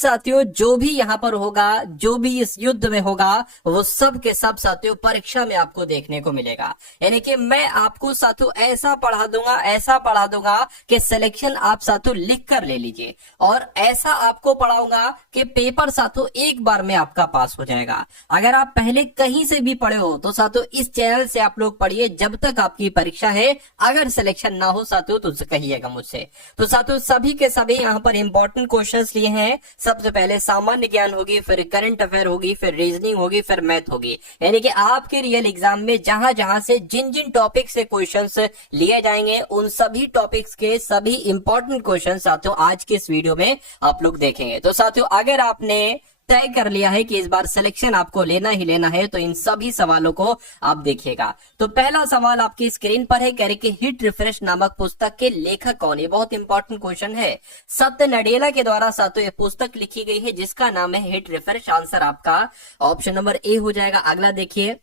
साथियों जो भी यहाँ पर होगा, जो भी इस युद्ध में होगा, वो सब के सब साथियों परीक्षा में आपको देखने को मिलेगा। यानी कि मैं आपको साथियों ऐसा पढ़ा दूंगा कि सिलेक्शन आप साथियों लिख कर ले लीजिए, और ऐसा आपको पढ़ाऊंगा कि पेपर साथियों एक बार में आपका पास हो जाएगा। अगर आप पहले कहीं से भी पढ़े हो तो साथियों इस चैनल से आप लोग पढ़िए जब तक आपकी परीक्षा है। अगर सिलेक्शन ना हो साथियों तो कहिएगा मुझसे। तो साथियों सभी के सभी यहाँ पर इंपॉर्टेंट क्वेश्चंस लिए हैं। सबसे पहले सामान्य ज्ञान होगी, फिर करंट अफेयर होगी, फिर रीजनिंग होगी, फिर मैथ होगी। यानी कि आपके रियल एग्जाम में जहां जहां से जिन जिन टॉपिक से क्वेश्चंस लिए जाएंगे उन सभी टॉपिक्स के सभी इंपॉर्टेंट क्वेश्चन साथियों आज के इस वीडियो में आप लोग देखेंगे। तो साथियों अगर आपने तय कर लिया है कि इस बार सिलेक्शन आपको लेना ही लेना है तो इन सभी सवालों को आप देखिएगा। तो पहला सवाल आपकी स्क्रीन पर है, कह रहे कि हिट रिफ्रेश नामक पुस्तक के लेखक कौन है। बहुत इंपॉर्टेंट क्वेश्चन है। सत्य नडेला के द्वारा साथियों ये पुस्तक लिखी गई है जिसका नाम है हिट रिफ्रेश। आंसर आपका ऑप्शन नंबर ए हो जाएगा। अगला देखिए,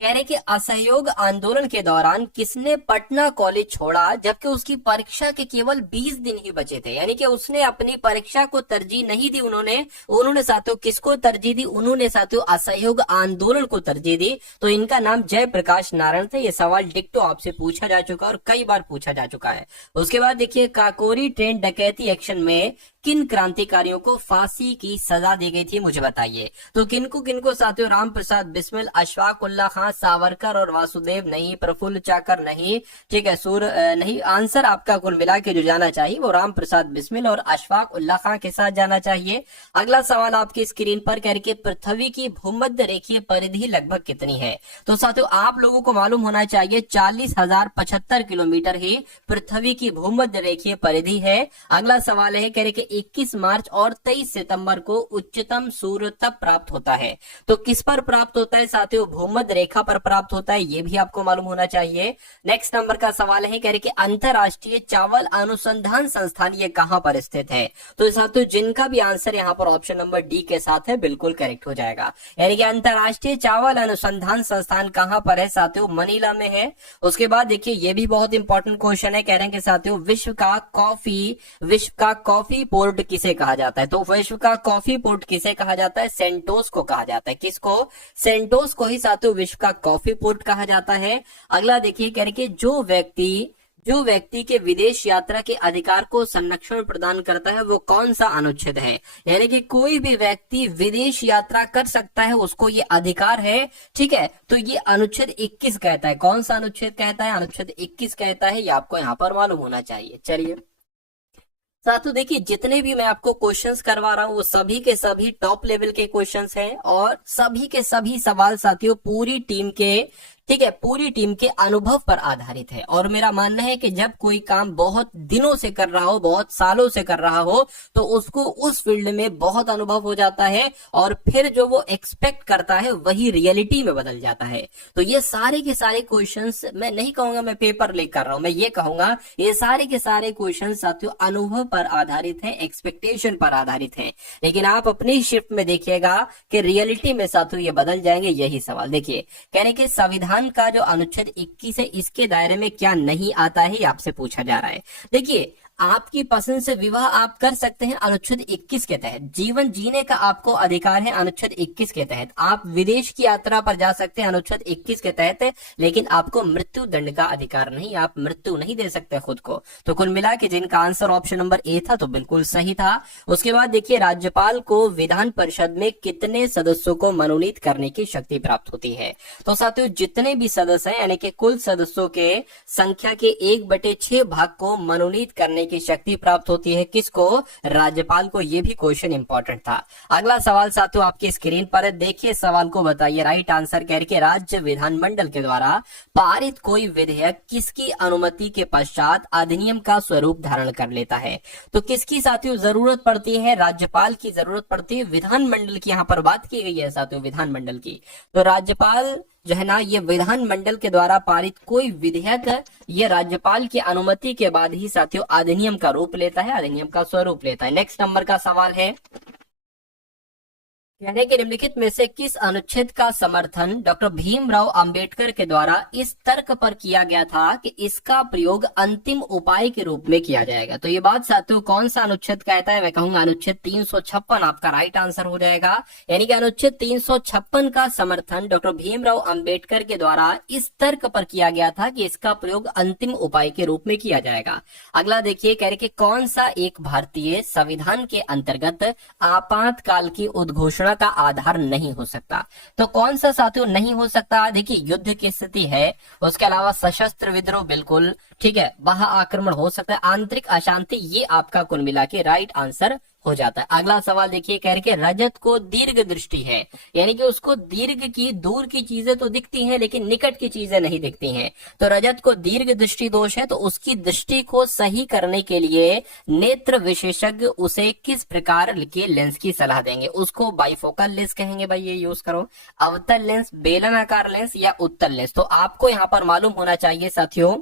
कह रहे कि असहयोग आंदोलन के दौरान किसने पटना कॉलेज छोड़ा जबकि उसकी परीक्षा के केवल 20 दिन ही बचे थे। यानी कि उसने अपनी परीक्षा को तरजीह नहीं दी। उन्होंने साथियों किसको तरजीह दी? उन्होंने साथियों असहयोग आंदोलन को तरजीह दी। तो इनका नाम जयप्रकाश नारायण था। ये सवाल डिक्टो आपसे पूछा जा चुका है और कई बार पूछा जा चुका है। उसके बाद देखिए, काकोरी ट्रेन डकैती एक्शन में किन क्रांतिकारियों को फांसी की सजा दी गई थी, मुझे बताइए। तो किनको साथियों? राम प्रसाद बिस्मिल, अशफाक उल्लाह खां, सावरकर और वासुदेव नहीं, प्रफुल्ल चाकर नहीं, ठीक है, सूर नहीं। आंसर आपका कुल मिला के जो जाना चाहिए वो राम प्रसाद बिस्मिल और अशफाक उल्लाह खां के साथ जाना चाहिए। अगला सवाल आपकी स्क्रीन पर, कह रहे पृथ्वी की भूमध्य रेखीय परिधि लगभग कितनी है। तो साथियों आप लोगों को मालूम होना चाहिए 40,075 किलोमीटर ही पृथ्वी की भूमध्य रेखीय परिधि है। अगला सवाल है, कह रहे 21 मार्च और 23 सितंबर को उच्चतम सूर्य तप प्राप्त होता है। तो किस पर प्राप्त होता है साथियों? भूमध्य रेखा पर प्राप्त होता है, ये भी आपको मालूम होना चाहिए। नेक्स्ट नंबर का सवाल है, कह रहे कि अंतरराष्ट्रीय चावल अनुसंधान संस्थान ये कहां पर स्थित है। तो साथियों जिनका भी आंसर यहां पर ऑप्शन नंबर डी के साथ है बिल्कुल करेक्ट हो जाएगा। यानी कि अंतरराष्ट्रीय चावल अनुसंधान संस्थान कहां पर है साथियों? मनीला में है। उसके बाद देखिए, ये भी बहुत इंपॉर्टेंट क्वेश्चन है। कह रहे हैं कि साथियों विश्व का कॉफी पोर्ट किसे कहा जाता है। तो विश्व का कॉफी पोर्ट किसे कहा जाता है? सेंटोस को कहा जाता है। किसको? सेंटोस को ही साथियों विश्व का कॉफी पोर्ट कहा जाता है। अगला देखिए, कह रहे कि जो व्यक्ति के विदेश यात्रा के अधिकार को संरक्षण प्रदान करता है वो कौन सा अनुच्छेद है। यानी कि कोई भी व्यक्ति विदेश यात्रा कर सकता है, उसको ये अधिकार है, ठीक है। तो ये अनुच्छेद 21 कहता है। कौन सा अनुच्छेद कहता है? अनुच्छेद 21 कहता है। ये आपको यहाँ पर मालूम होना चाहिए। चलिए साथियों देखिए, जितने भी मैं आपको क्वेश्चंस करवा रहा हूं वो सभी के सभी टॉप लेवल के क्वेश्चंस हैं और सभी के सभी सवाल साथियों पूरी टीम के, ठीक है, पूरी टीम के अनुभव पर आधारित है। और मेरा मानना है कि जब कोई काम बहुत दिनों से कर रहा हो, बहुत सालों से कर रहा हो, तो उसको उस फील्ड में बहुत अनुभव हो जाता है और फिर जो वो एक्सपेक्ट करता है वही रियलिटी में बदल जाता है। तो ये सारे के सारे क्वेश्चंस, मैं नहीं कहूंगा मैं पेपर लीक कर रहा हूं, मैं ये कहूंगा ये सारे के सारे क्वेश्चन साथियों अनुभव पर आधारित है, एक्सपेक्टेशन पर आधारित है। लेकिन आप अपनी शिफ्ट में देखिएगा कि रियलिटी में साथियों ये बदल जाएंगे। यही सवाल देखिए, कहने के संविधान का जो अनुच्छेद 21 है इसके दायरे में क्या नहीं आता है, आपसे पूछा जा रहा है। देखिए, आपकी पसंद से विवाह आप कर सकते हैं अनुच्छेद 21 के तहत। जीवन जीने का आपको अधिकार है अनुच्छेद 21 के तहत। आप विदेश की यात्रा पर जा सकते हैं अनुच्छेद 21 के तहत, लेकिन आपको मृत्यु दंड का अधिकार नहीं, आप मृत्यु नहीं दे सकते खुद को। तो कुल मिला के जिनका आंसर ऑप्शन नंबर ए था तो बिल्कुल सही था। उसके बाद देखिए, राज्यपाल को विधान परिषद में कितने सदस्यों को मनोनीत करने की शक्ति प्राप्त होती है। तो साथियों जितने भी सदस्य हैं, यानी कि कुल सदस्यों के संख्या के 1/6 भाग को मनोनीत करने की शक्ति प्राप्त होती है। किसको? राज्यपाल को। ये भी क्वेश्चन इंपॉर्टेंट था। अगला सवाल साथियों आपकी स्क्रीन पर है, देखिए सवाल को बताइए। राइट आंसर कह के राज्य विधानमंडल के द्वारा पारित कोई विधेयक किसकी अनुमति के पश्चात अधिनियम का स्वरूप धारण कर लेता है। तो किसकी साथियों जरूरत पड़ती है? राज्यपाल की जरूरत पड़ती है। विधानमंडल की यहाँ पर बात की गई है साथियों, विधानमंडल की। तो राज्यपाल जो है ना, ये विधानमंडल के द्वारा पारित कोई विधेयक ये राज्यपाल की अनुमति के बाद ही साथियों अधिनियम का रूप लेता है, अधिनियम का स्वरूप लेता है। नेक्स्ट नंबर का सवाल है, कहने के निम्नलिखित में से किस अनुच्छेद का समर्थन डॉक्टर भीमराव अंबेडकर के द्वारा इस तर्क पर किया गया था कि इसका प्रयोग अंतिम उपाय के रूप में किया जाएगा। तो ये बात साथियों कौन सा अनुच्छेद कहता है, मैं कहूंगा अनुच्छेद 356 आपका राइट आंसर हो जाएगा। यानी कि अनुच्छेद 356 का समर्थन डॉक्टर भीमराव अंबेडकर के द्वारा इस तर्क पर किया गया था कि इसका प्रयोग अंतिम उपाय के रूप में किया जाएगा। अगला देखिए, कह रहे कि कौन सा एक भारतीय संविधान के अंतर्गत आपातकाल की उद्घोषणा का आधार नहीं हो सकता। तो कौन सा साथियों नहीं हो सकता, देखिए युद्ध की स्थिति है, उसके अलावा सशस्त्र विद्रोह बिल्कुल ठीक है, बाह्य आक्रमण हो सकता है, आंतरिक अशांति, ये आपका कुल मिला के राइट आंसर हो जाता है। अगला सवाल देखिए, कह रहे कि रजत को दीर्घ दृष्टि है, यानी कि उसको दीर्घ की दूर की चीजें तो दिखती हैं लेकिन निकट की चीजें नहीं दिखती हैं। तो रजत को दीर्घ दृष्टि दोष है, तो उसकी दृष्टि को सही करने के लिए नेत्र विशेषज्ञ उसे किस प्रकार के लेंस की सलाह देंगे, उसको बाइफोकल लेंस कहेंगे, भाई ये यूज करो, अवतल लेंस, बेलनाकार लेंस या उत्तल लेंस। तो आपको यहाँ पर मालूम होना चाहिए साथियों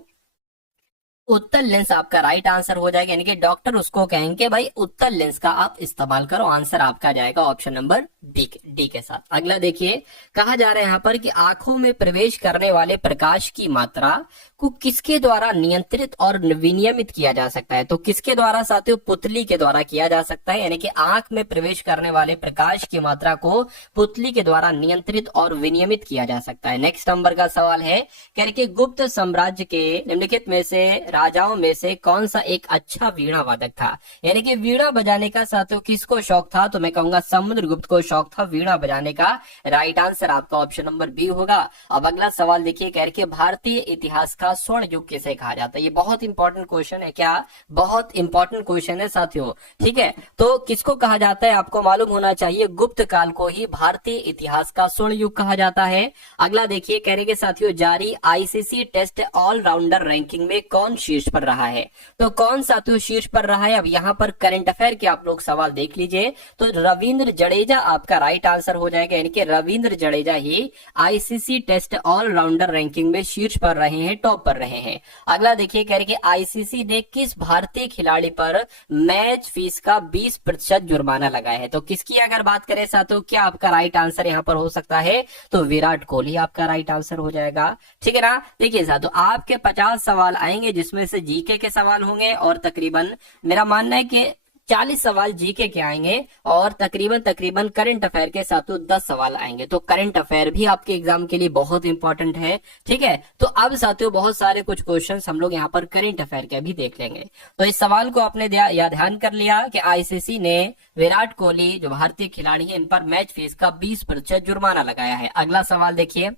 उत्तल लेंस आपका राइट आंसर हो जाएगा, यानी कि डॉक्टर उसको कहेंगे भाई उत्तल लेंस का आप इस्तेमाल करो। आंसर आपका जाएगा ऑप्शन नंबर डी के साथ। अगला देखिए, कहा जा रहा है यहाँ पर कि आंखों में प्रवेश करने वाले प्रकाश की मात्रा को किसके द्वारा नियंत्रित और विनियमित किया जा सकता है। तो किसके द्वारा साथियों, पुतली के द्वारा किया जा सकता है, यानी कि आंख में प्रवेश करने वाले प्रकाश की मात्रा को पुतली के द्वारा नियंत्रित और विनियमित किया जा सकता है। नेक्स्ट नंबर का सवाल है, कह रहे कि गुप्त साम्राज्य के निम्नलिखित में से राजाओं में से कौन सा एक अच्छा वीणा वादक था, यानी कि वीणा बजाने का साथियों किसको शौक था, तो मैं कहूंगा समुद्रगुप्त को शौक था वीणा बजाने का। राइट आंसर आपका ऑप्शन नंबर बी होगा। अब अगला सवाल देखिए, कह रहे कि भारतीय इतिहास का स्वर्ण युग किसे कहा जाता है। ये बहुत इंपॉर्टेंट क्वेश्चन है, क्या बहुत इंपॉर्टेंट क्वेश्चन है साथियों, ठीक है। तो किसको कहा जाता है आपको मालूम होना चाहिए, गुप्त काल को ही भारतीय इतिहास का स्वर्ण युग कहा जाता है। अगला देखिए, कह रहे कि साथियों जारी आईसीसी टेस्ट ऑलराउंडर रैंकिंग में कौन शीर्ष पर रहा है। तो कौन साथियों शीर्ष पर रहा है, अब यहाँ पर करंट अफेयर के आप लोग सवाल देख लीजिए। तो रविंद्र जडेजा आपका राइट आंसर हो जाएगा, यानी कि रविंद्र जडेजा ही आईसीसी टेस्ट ऑलराउंडर रैंकिंग में शीर्ष पर रहे हैं, टॉप पर रहे हैं। अगला देखिए, कह रहे कि आईसीसी ने किस भारतीय खिलाड़ी पर मैच फीस का 20% जुर्माना लगाया है। तो किसकी अगर बात करें साथियों, क्या आपका राइट आंसर यहाँ पर हो सकता है, तो विराट कोहली आपका राइट आंसर हो जाएगा, ठीक है ना। देखिए साथियों आपके 50 सवाल आएंगे जिसमें से जीके के सवाल होंगे और तकरीबन मेरा मानना है कि 40 सवाल जीके के आएंगे और तकरीबन करंट अफेयर के साथ 10 सवाल आएंगे। तो करंट अफेयर भी आपके एग्जाम के लिए बहुत इंपॉर्टेंट है, ठीक है। तो अब साथियों बहुत सारे कुछ क्वेश्चंस हम लोग यहाँ पर करंट अफेयर के भी देख लेंगे। तो इस सवाल को आपने ध्यान कर लिया कि आईसीसी ने विराट कोहली जो भारतीय खिलाड़ी है इन पर मैच फीस का 20% जुर्माना लगाया है। अगला सवाल देखिए,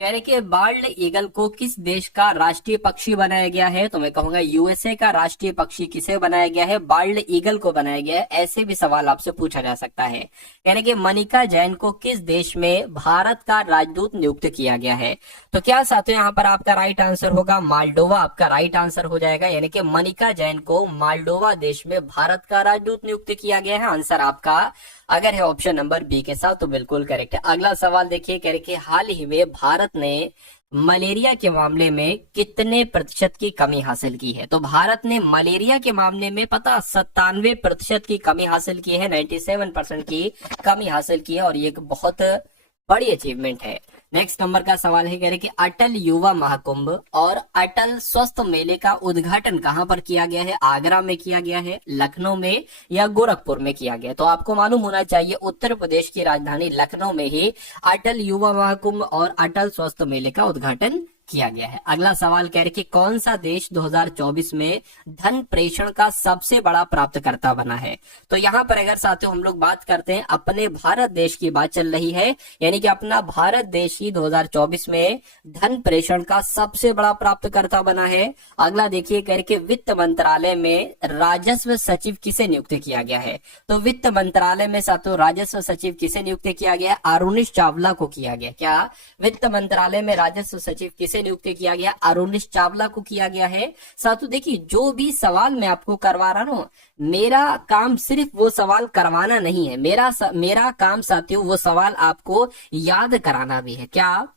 कह रहे कि बाल्ड ईगल को किस देश का राष्ट्रीय पक्षी बनाया गया है। तो मैं कहूंगा यूएसए का राष्ट्रीय पक्षी किसे बनाया गया है, बाल्ड ईगल को बनाया गया है। ऐसे भी सवाल आपसे पूछा जा सकता है। कह रहे कि मनिका जैन को किस देश में भारत का राजदूत नियुक्त किया गया है। तो क्या साथियों यहाँ पर आपका राइट आंसर होगा मालडोवा आपका राइट आंसर हो जाएगा, यानी कि मनिका जैन को मालडोवा देश में भारत का राजदूत नियुक्त किया गया है। आंसर आपका अगर है ऑप्शन नंबर बी के साथ तो बिल्कुल करेक्ट है। अगला सवाल देखिए, कह रहे कि हाल ही में भारत ने मलेरिया के मामले में कितने प्रतिशत की कमी हासिल की है। तो भारत ने मलेरिया के मामले में पता 97% की कमी हासिल की है, 97% की कमी हासिल की है और ये एक बहुत बड़ी अचीवमेंट है। नेक्स्ट नंबर का सवाल है, कह रहे कि अटल युवा महाकुंभ और अटल स्वस्थ मेले का उद्घाटन कहां पर किया गया है। आगरा में किया गया है, लखनऊ में या गोरखपुर में किया गया। तो आपको मालूम होना चाहिए उत्तर प्रदेश की राजधानी लखनऊ में ही अटल युवा महाकुंभ और अटल स्वस्थ मेले का उद्घाटन किया गया है। अगला सवाल कह रहे कि कौन सा देश 2024 में धन प्रेषण का सबसे बड़ा प्राप्तकर्ता बना है। तो यहाँ पर अगर साथियों हम लोग बात करते हैं अपने भारत देश की बात चल रही है, यानी कि अपना भारत देश ही 2024 में धन प्रेषण का सबसे बड़ा प्राप्तकर्ता बना है। अगला देखिए, कह रहे कि वित्त मंत्रालय में राजस्व सचिव किसे नियुक्त किया गया है। तो वित्त मंत्रालय में साथियों राजस्व सचिव किसे नियुक्त किया गया है, अरुणिश चावला को किया गया। क्या वित्त मंत्रालय में राजस्व सचिव किसे नियुक्त किया गया, अरुणिश चावला को किया गया है। साथियों देखिए जो भी सवाल मैं आपको करवा रहा हूं, मेरा काम सिर्फ वो सवाल करवाना नहीं है, मेरा काम साथियों वो सवाल आपको याद कराना भी है। क्या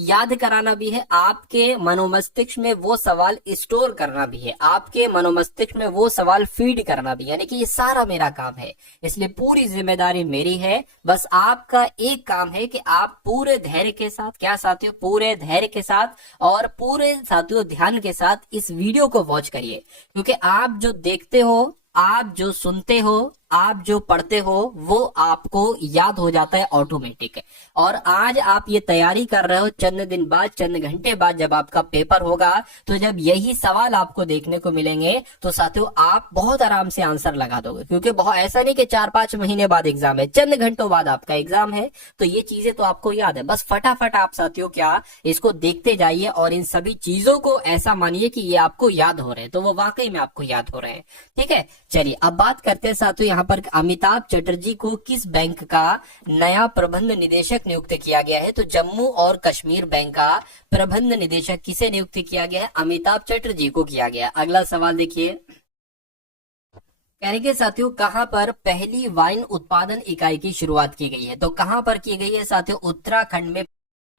याद कराना भी है, आपके मनोमस्तिष्क में वो सवाल स्टोर करना भी है, आपके मनोमस्तिष्क में वो सवाल फीड करना भी है, यानी कि ये सारा मेरा काम है। इसलिए पूरी जिम्मेदारी मेरी है। बस आपका एक काम है कि आप पूरे धैर्य के साथ, क्या साथियों, पूरे धैर्य के साथ और पूरे साथियों ध्यान के साथ इस वीडियो को वॉच करिए, क्योंकि आप जो देखते हो, आप जो सुनते हो, आप जो पढ़ते हो, वो आपको याद हो जाता है ऑटोमेटिक। और आज आप ये तैयारी कर रहे हो, चंद दिन बाद, चंद घंटे बाद जब आपका पेपर होगा, तो जब यही सवाल आपको देखने को मिलेंगे तो साथियों आप बहुत आराम से आंसर लगा दोगे, क्योंकि बहुत ऐसा नहीं कि 4-5 महीने बाद एग्जाम है, चंद घंटों बाद आपका एग्जाम है। तो ये चीजें तो आपको याद है। बस फटाफट आप साथियों क्या इसको देखते जाइए और इन सभी चीजों को ऐसा मानिए कि ये आपको याद हो रहे हैं, तो वो वाकई में आपको याद हो रहे हैं। ठीक है, चलिए अब बात करते हैं साथियों यहाँ पर अमिताभ चटर्जी को किस बैंक का नया प्रबंध निदेशक नियुक्त किया गया है। तो जम्मू और कश्मीर बैंक का प्रबंध निदेशक किसे नियुक्त किया गया है? अमिताभ चटर्जी को किया गया। अगला सवाल देखिए, कह साथियों कहां पर पहली वाइन उत्पादन इकाई की शुरुआत की गई है? तो कहां पर की गई है साथियों? उत्तराखंड में।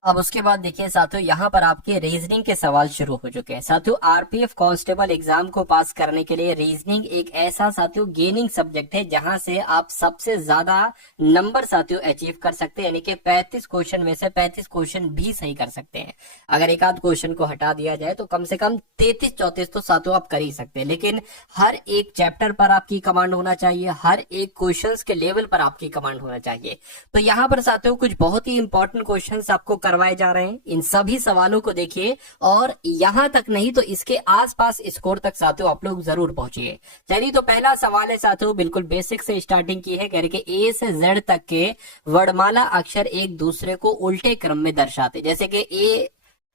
अब उसके बाद देखिए साथियों यहाँ पर आपके रीजनिंग के सवाल शुरू हो चुके हैं। साथियों आरपीएफ कांस्टेबल एग्जाम को पास करने के लिए रीजनिंग एक ऐसा साथियों गेनिंग सब्जेक्ट है जहां से आप सबसे ज्यादा नंबर साथियों अचीव कर सकते हैं, यानी कि 35 क्वेश्चन में से 35 क्वेश्चन भी सही कर सकते हैं। अगर एक आध क्वेश्चन को हटा दिया जाए तो कम से कम 33-34 तो साथियों आप कर ही सकते हैं, लेकिन हर एक चैप्टर पर आपकी कमांड होना चाहिए, हर एक क्वेश्चन के लेवल पर आपकी कमांड होना चाहिए। तो यहाँ पर साथियों कुछ बहुत ही इंपॉर्टेंट क्वेश्चन आपको करवाए जा रहे हैं। इन सभी सवालों को देखिए और यहां तक नहीं तो इसके आसपास स्कोर तक साथियों आप लोग जरूर पहुंचिए। चलिए तो पहला सवाल है साथियों, बिल्कुल बेसिक से स्टार्टिंग की है, कह रहे कि ए से जेड तक के वर्णमाला अक्षर एक दूसरे को उल्टे क्रम में दर्शाते, जैसे कि ए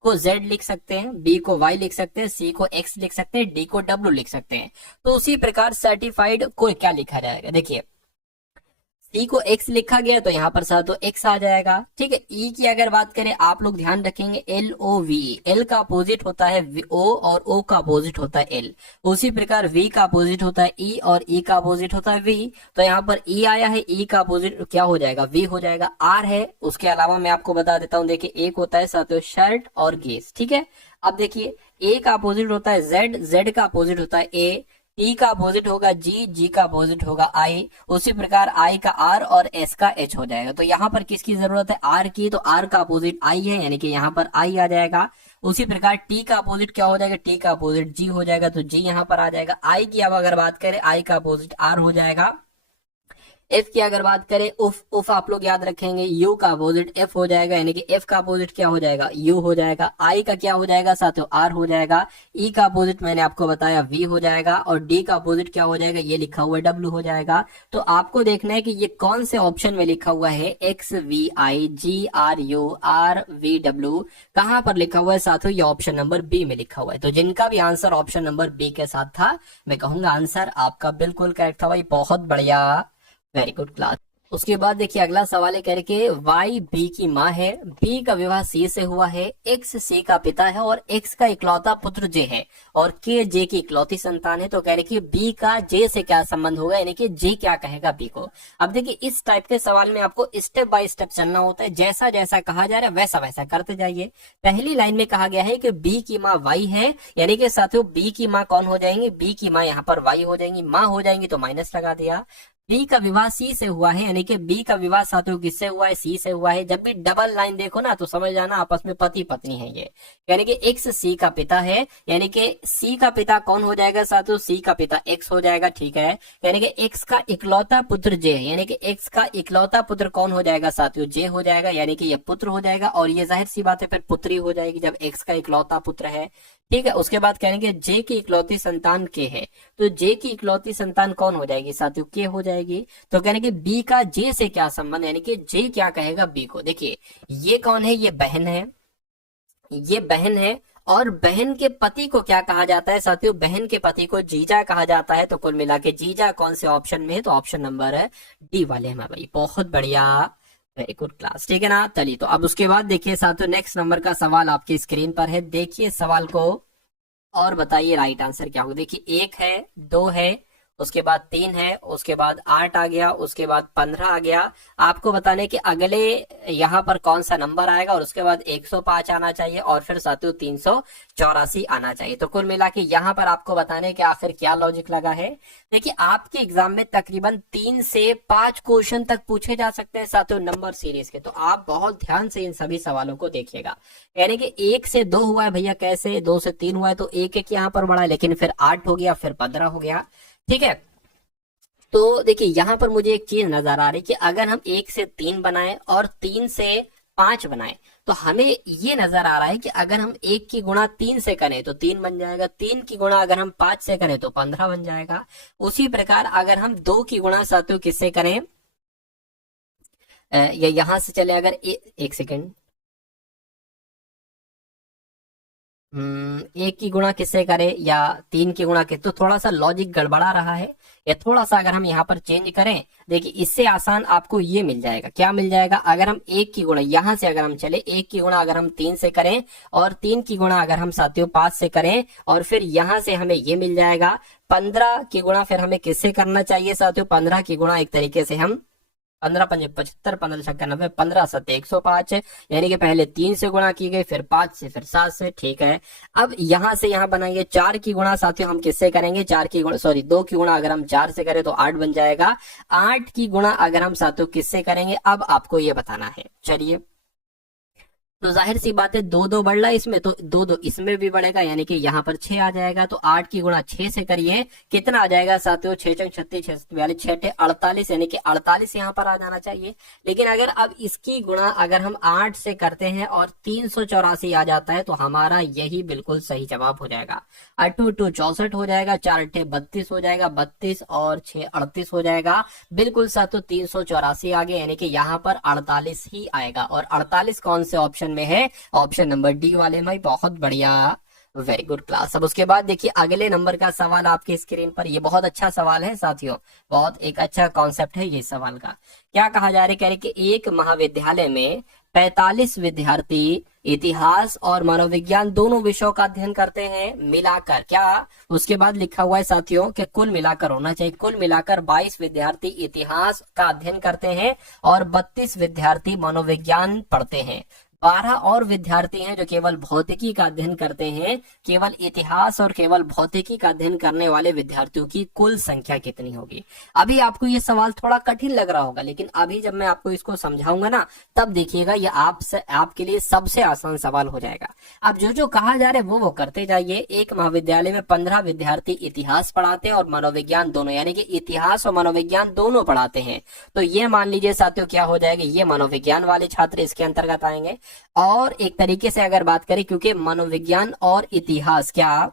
को Z लिख सकते हैं, B को Y लिख सकते हैं, C को X लिख सकते हैं, D को W लिख सकते हैं। तो उसी प्रकार सर्टिफाइड को क्या लिखा जाएगा? देखिए C को X लिखा गया तो यहाँ पर साथ X आ जाएगा। ठीक है, E की अगर बात करें आप लोग ध्यान रखेंगे LOVE, L का अपोजिट होता है O और O का अपोजिट होता है L। उसी प्रकार V का अपोजिट होता है E और E का अपोजिट होता है V। तो यहाँ पर E आया है, E का अपोजिट क्या हो जाएगा? V हो जाएगा। R है, उसके अलावा मैं आपको बता देता हूँ, देखिए एक होता है साथियों शर्ट और गेस। ठीक है, अब देखिए A का अपोजिट होता है Z, Z का अपोजिट होता है A, T का अपोजिट होगा G, G का अपोजिट होगा I। उसी प्रकार I का R और S का H हो जाएगा। तो यहाँ पर किसकी जरूरत है? R की, तो R का अपोजिट I है, यानी कि यहाँ पर I आ जाएगा। उसी प्रकार T का अपोजिट क्या हो जाएगा? T का अपोजिट G हो जाएगा, तो G यहाँ पर आ जाएगा। I की अब अगर बात करें, I का अपोजिट R हो जाएगा। एफ की अगर बात करें, उफ आप लोग याद रखेंगे, यू का अपोजिट एफ हो जाएगा, यानी कि एफ का अपोजिट क्या हो जाएगा? यू हो जाएगा। आई का क्या हो जाएगा साथियों? आर हो जाएगा। ई का अपोजिट मैंने आपको बताया वी हो जाएगा, और डी का अपोजिट क्या हो जाएगा? ये लिखा हुआ डब्ल्यू हो जाएगा। तो आपको देखना है कि ये कौन से ऑप्शन में लिखा हुआ है। X V I G R U R V W कहां पर लिखा हुआ है साथियों? ये ऑप्शन नंबर बी में लिखा हुआ है। तो जिनका भी आंसर ऑप्शन नंबर बी के साथ था, मैं कहूंगा आंसर आपका बिल्कुल करेक्ट था भाई, बहुत बढ़िया, वेरी गुड क्लास। उसके बाद देखिए अगला सवाल है, कह रहे कि वाई बी की माँ है, बी का विवाह सी से हुआ है, एक्स सी का पिता है और एक्स का इकलौता पुत्र जे है और के जे की इकलौती संतान है। तो कह रहे कि बी का जे से क्या संबंध होगा, यानी कि जे क्या कहेगा बी को। अब देखिए इस टाइप के सवाल में आपको स्टेप बाय स्टेप चलना होता है, जैसा जैसा कहा जा रहा है वैसा वैसा करते जाइए। पहली लाइन में कहा गया है कि बी की माँ वाई है, यानी कि साथियों बी की माँ कौन हो जाएंगी? बी की माँ यहाँ पर वाई हो जाएंगी, माँ हो जाएंगी तो माइनस लगा दिया। बी का विवाह सी से हुआ है, यानी कि बी का विवाह साथियों किससे हुआ है? सी से हुआ है। जब भी डबल लाइन देखो ना तो समझ जाना आपस में पति पत्नी है ये, यानी कि एक्स सी का पिता है, यानी कि सी का पिता कौन हो जाएगा साथियों? सी का पिता एक्स हो जाएगा। ठीक है, यानी कि एक्स का इकलौता पुत्र जे है, यानी कि एक्स का इकलौता पुत्र कौन हो जाएगा साथियों? जे हो जाएगा, यानी कि ये पुत्र हो जाएगा, और ये जाहिर सी बात है फिर पुत्री हो जाएगी जब एक्स का इकलौता पुत्र है। ठीक है, उसके बाद कहेंगे जे की इकलौती संतान के है, तो जे की इकलौती संतान कौन हो जाएगी साथियों? के हो जाएगी। तो कहने कि बी का जे से क्या संबंध, यानी कि जे क्या कहेगा बी को। देखिए ये कौन है? ये बहन है, ये बहन है, और बहन के पति को क्या कहा जाता है साथियों? बहन के पति को जीजा कहा जाता है। तो कुल मिला के जीजा कौन से ऑप्शन में है? तो ऑप्शन नंबर है डी वाले में भाई, बहुत बढ़िया, वेरी गुड क्लास। ठीक है ना, चलिए तो अब उसके बाद देखिए साथियों नेक्स्ट नंबर का सवाल आपकी स्क्रीन पर है, देखिए सवाल को और बताइए राइट आंसर क्या होगा। देखिए 1 है, 2 है, उसके बाद 3 है, उसके बाद 8 आ गया, उसके बाद 15 आ गया। आपको बताने कि अगले यहाँ पर कौन सा नंबर आएगा और उसके बाद 105 आना चाहिए और फिर साथियों 384 आना चाहिए। तो कुल मिला के यहाँ पर आपको बताने कि आखिर क्या लॉजिक लगा है। देखिए आपके एग्जाम में तकरीबन 3 से 5 क्वेश्चन तक पूछे जा सकते हैं साथियों नंबर सीरीज के, तो आप बहुत ध्यान से इन सभी सवालों को देखिएगा। यानी कि 1 से 2 हुआ है भैया, कैसे 2 से 3 हुआ है तो 1 यहाँ पर बढ़ा है, लेकिन फिर 8 हो गया, फिर 15 हो गया। ठीक है, तो देखिए यहां पर मुझे एक चीज नजर आ रही कि अगर हम 1 से 3 बनाए और 3 से 5 बनाए तो हमें ये नजर आ रहा है कि अगर हम 1 की गुणा 3 से करें तो 3 बन जाएगा, 3 की गुणा अगर हम 5 से करें तो 15 बन जाएगा। उसी प्रकार अगर हम 2 की गुणा साथियों किससे करें, या यहां से चले अगर एक सेकेंड, 1 की गुणा किससे करें या 3 की गुणा किस, तो थोड़ा सा लॉजिक गड़बड़ा रहा है। या थोड़ा सा अगर हम यहाँ पर चेंज करें, देखिए इससे आसान आपको ये मिल जाएगा। क्या मिल जाएगा, अगर हम 1 की गुणा यहां से अगर हम चले 1 की गुणा अगर हम 3 से करें और 3 की गुणा अगर हम साथियों 5 से करें और फिर यहां से हमें ये मिल जाएगा 15 की गुणा फिर हमें किससे करना चाहिए साथियों, 15 की गुणा एक तरीके से हम 15 पंजे 75, 15 छक्का 90, 15 सत्ते 105, यानी कि पहले 3 से गुणा की गई, फिर 5 से, फिर 7 से। ठीक है, अब यहां से यहां बनाएंगे 4 की गुणा साथियों हम किससे करेंगे, 4 की गुणा 2 की गुणा अगर हम 4 से करें तो 8 बन जाएगा। 8 की गुणा अगर हम साथियों किससे करेंगे, अब आपको ये बताना है। चलिए, तो जाहिर सी बात है 2 बढ़ रहा है इसमें, तो 2 इसमें भी बढ़ेगा, यानी कि यहाँ पर 6 आ जाएगा। तो 8 की गुणा 6 से करिए, कितना आ जाएगा साथियों, 6 चंग 36, 6 42, 6 48, यानी कि 48 यहाँ पर आ जाना चाहिए। लेकिन अगर अब इसकी गुणा अगर हम 8 से करते हैं और 384 आ जाता है तो हमारा यही बिल्कुल सही जवाब हो जाएगा। 8 2 64 हो जाएगा, 4 32 हो जाएगा, 32 और 6 38 हो जाएगा। बिल्कुल साथियों 384 आ गया, यानी कि यहाँ पर 48 ही आएगा। और 48 कौन से ऑप्शन में है, ऑप्शन नंबर डी वाले में। बहुत बढ़िया, वेरी गुड क्लास। अब उसके बाद देखिए अगले नंबर का सवाल आपके स्क्रीन पर, ये बहुत अच्छा सवाल है साथियों, बहुत एक अच्छा कॉन्सेप्ट है ये सवाल का। क्या कहा जा रहा है, कह रहे कि एक महाविद्यालय में 45 विद्यार्थी इतिहास और मनोविज्ञान दोनों विषयों का अध्ययन करते हैं मिलाकर। क्या, उसके बाद लिखा हुआ है साथियों कि कुल मिलाकर होना चाहिए, कुल मिलाकर 22 विद्यार्थी इतिहास का अध्ययन करते हैं और 32 विद्यार्थी मनोविज्ञान पढ़ते हैं। 12 और विद्यार्थी हैं जो केवल भौतिकी का अध्ययन करते हैं। केवल इतिहास और केवल भौतिकी का अध्ययन करने वाले विद्यार्थियों की कुल संख्या कितनी होगी। अभी आपको ये सवाल थोड़ा कठिन लग रहा होगा, लेकिन अभी जब मैं आपको इसको समझाऊंगा ना तब देखिएगा ये आपके लिए सबसे आसान सवाल हो जाएगा। अब जो जो कहा जा रहा है वो करते जाइए। एक महाविद्यालय में 15 विद्यार्थी इतिहास पढ़ाते हैं और मनोविज्ञान दोनों, यानी कि इतिहास और मनोविज्ञान दोनों पढ़ाते हैं। तो ये मान लीजिए साथियों क्या हो जाएगा, ये मनोविज्ञान वाले छात्र इसके अंतर्गत आएंगे। और एक तरीके से अगर बात करें, क्योंकि मनोविज्ञान और इतिहास, क्या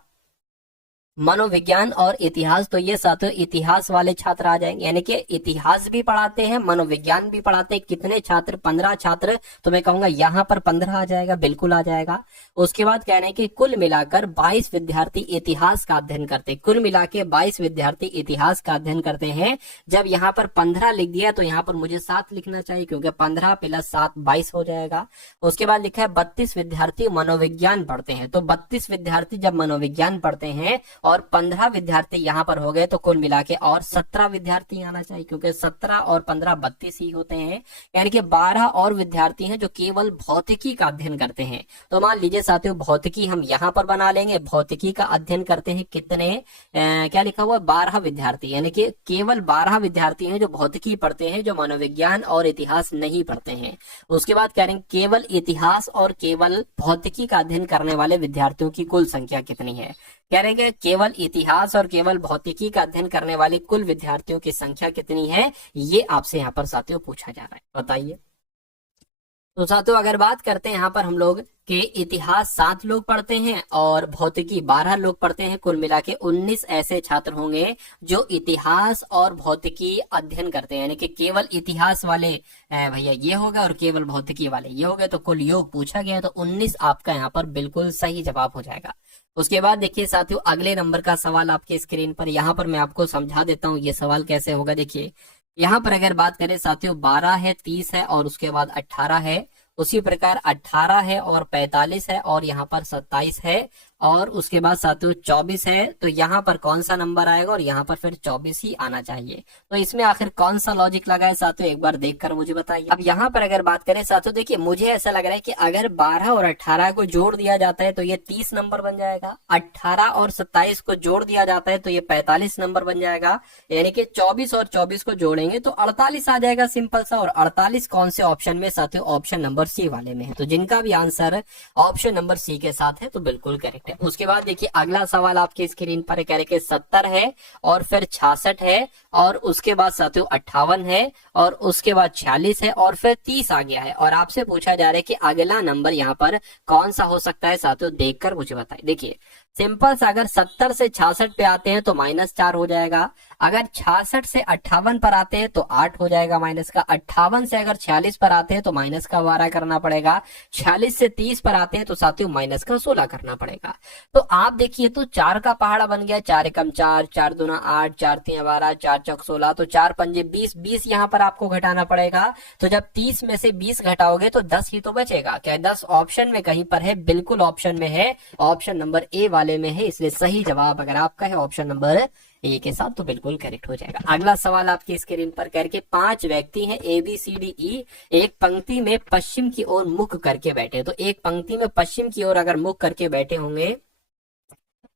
मनोविज्ञान और इतिहास, तो ये साथियों इतिहास वाले छात्र आ जाएंगे, यानी कि इतिहास भी पढ़ाते हैं मनोविज्ञान भी पढ़ाते हैं। कितने छात्र, 15 छात्र, तो मैं कहूंगा यहाँ पर 15 आ जाएगा, बिल्कुल आ जाएगा। उसके बाद कह रहे हैं कि कुल मिलाकर 22 विद्यार्थी इतिहास का अध्ययन करते हैं, कुल मिला के 22 विद्यार्थी इतिहास का अध्ययन करते हैं। जब यहाँ पर 15 लिख दिया तो यहाँ पर मुझे 7 लिखना चाहिए, क्योंकि 15 + 7 22 हो जाएगा। उसके बाद लिखा है 32 विद्यार्थी मनोविज्ञान पढ़ते हैं, तो 32 विद्यार्थी जब मनोविज्ञान पढ़ते हैं और 15 विद्यार्थी यहाँ पर हो गए तो कुल मिला के और 17 विद्यार्थी आना चाहिए, क्योंकि 17 और 15 32 ही होते हैं। यानी कि 12 और विद्यार्थी हैं जो केवल भौतिकी का अध्ययन करते हैं। तो मान लीजिए साथियों भौतिकी हम यहाँ पर बना लेंगे, भौतिकी का अध्ययन करते हैं कितने, क्या लिखा हुआ है, 12 विद्यार्थी, यानी कि केवल 12 विद्यार्थी हैं जो भौतिकी पढ़ते हैं, जो मनोविज्ञान और इतिहास नहीं पढ़ते हैं। उसके बाद कह रहे हैं केवल इतिहास और केवल भौतिकी का अध्ययन करने वाले विद्यार्थियों की कुल संख्या कितनी है। कह रहे हैं केवल इतिहास और केवल भौतिकी का अध्ययन करने वाले कुल विद्यार्थियों की संख्या कितनी है, ये आपसे यहाँ पर साथियों पूछा जा रहा है, बताइए। तो साथियों अगर बात करते हैं यहाँ पर हम लोग कि इतिहास 7 लोग पढ़ते हैं और भौतिकी 12 लोग पढ़ते हैं, कुल मिला के 19 ऐसे छात्र होंगे जो इतिहास और भौतिकी अध्ययन करते हैं। यानी कि केवल इतिहास वाले भैया ये होगा और केवल भौतिकी वाले ये हो गए, तो कुल योग पूछा गया, तो 19 आपका यहाँ पर बिल्कुल सही जवाब हो जाएगा। उसके बाद देखिए साथियों अगले नंबर का सवाल आपके स्क्रीन पर, यहाँ पर मैं आपको समझा देता हूँ ये सवाल कैसे होगा। देखिए यहाँ पर अगर बात करें साथियों 12 है, 30 है और उसके बाद 18 है, उसी प्रकार 18 है और 45 है और यहाँ पर 27 है और उसके बाद साथियों 24 है, तो यहाँ पर कौन सा नंबर आएगा और यहाँ पर फिर 24 ही आना चाहिए। तो इसमें आखिर कौन सा लॉजिक लगा है साथियों, एक बार देखकर मुझे बताइए। अब यहाँ पर अगर बात करें साथियों, देखिए मुझे ऐसा लग रहा है कि अगर 12 और 18 को जोड़ दिया जाता है तो ये 30 नंबर बन जाएगा, 18 और 27 को जोड़ दिया जाता है तो ये 45 नंबर बन जाएगा, यानी कि 24 और 24 को जोड़ेंगे तो 48 आ जाएगा, सिंपल सा। और 48 कौन से ऑप्शन में साथियों, ऑप्शन नंबर सी वाले में है। तो जिनका भी आंसर ऑप्शन नंबर सी के साथ है तो बिल्कुल करेक्ट है। उसके बाद देखिए अगला सवाल आपकी स्क्रीन पर कह रहे कि 70 है और फिर 66 है और उसके बाद साथियों 58 है और उसके बाद 46 है और फिर 30 आ गया है, और आपसे पूछा जा रहा है कि अगला नंबर यहाँ पर कौन सा हो सकता है साथियों, देखकर मुझे बताइए। देखिए सिंपल सा, अगर 70 से 66 पे आते हैं तो -4 हो जाएगा, अगर 66 से 58 पर आते हैं तो 8 हो जाएगा माइनस का, 58 से अगर 46 पर आते हैं तो माइनस का 12 करना पड़ेगा, 46 से 30 पर आते हैं तो साथियों माइनस का 16 करना पड़ेगा। तो आप देखिए तो 4 का पहाड़ा बन गया, 4 एकम 4, 4 दूना 8, 4 तीन 12, 4 चौक 16, तो 4 पंजे 20, 20 यहाँ पर आपको घटाना पड़ेगा। तो जब 30 में से 20 घटाओगे तो 10 ही तो बचेगा। क्या 10 ऑप्शन में कहीं पर है? बिल्कुल ऑप्शन में है, ऑप्शन नंबर ए वाले में है, इसलिए सही जवाब अगर आपका है ऑप्शन नंबर ए के साथ तो बिल्कुल करेक्ट हो जाएगा। अगला सवाल आपकी स्क्रीन पर करके 5 व्यक्ति हैं ABCDE, एक पंक्ति में पश्चिम की ओर मुख करके बैठे। तो एक पंक्ति में पश्चिम की ओर अगर मुख करके बैठे होंगे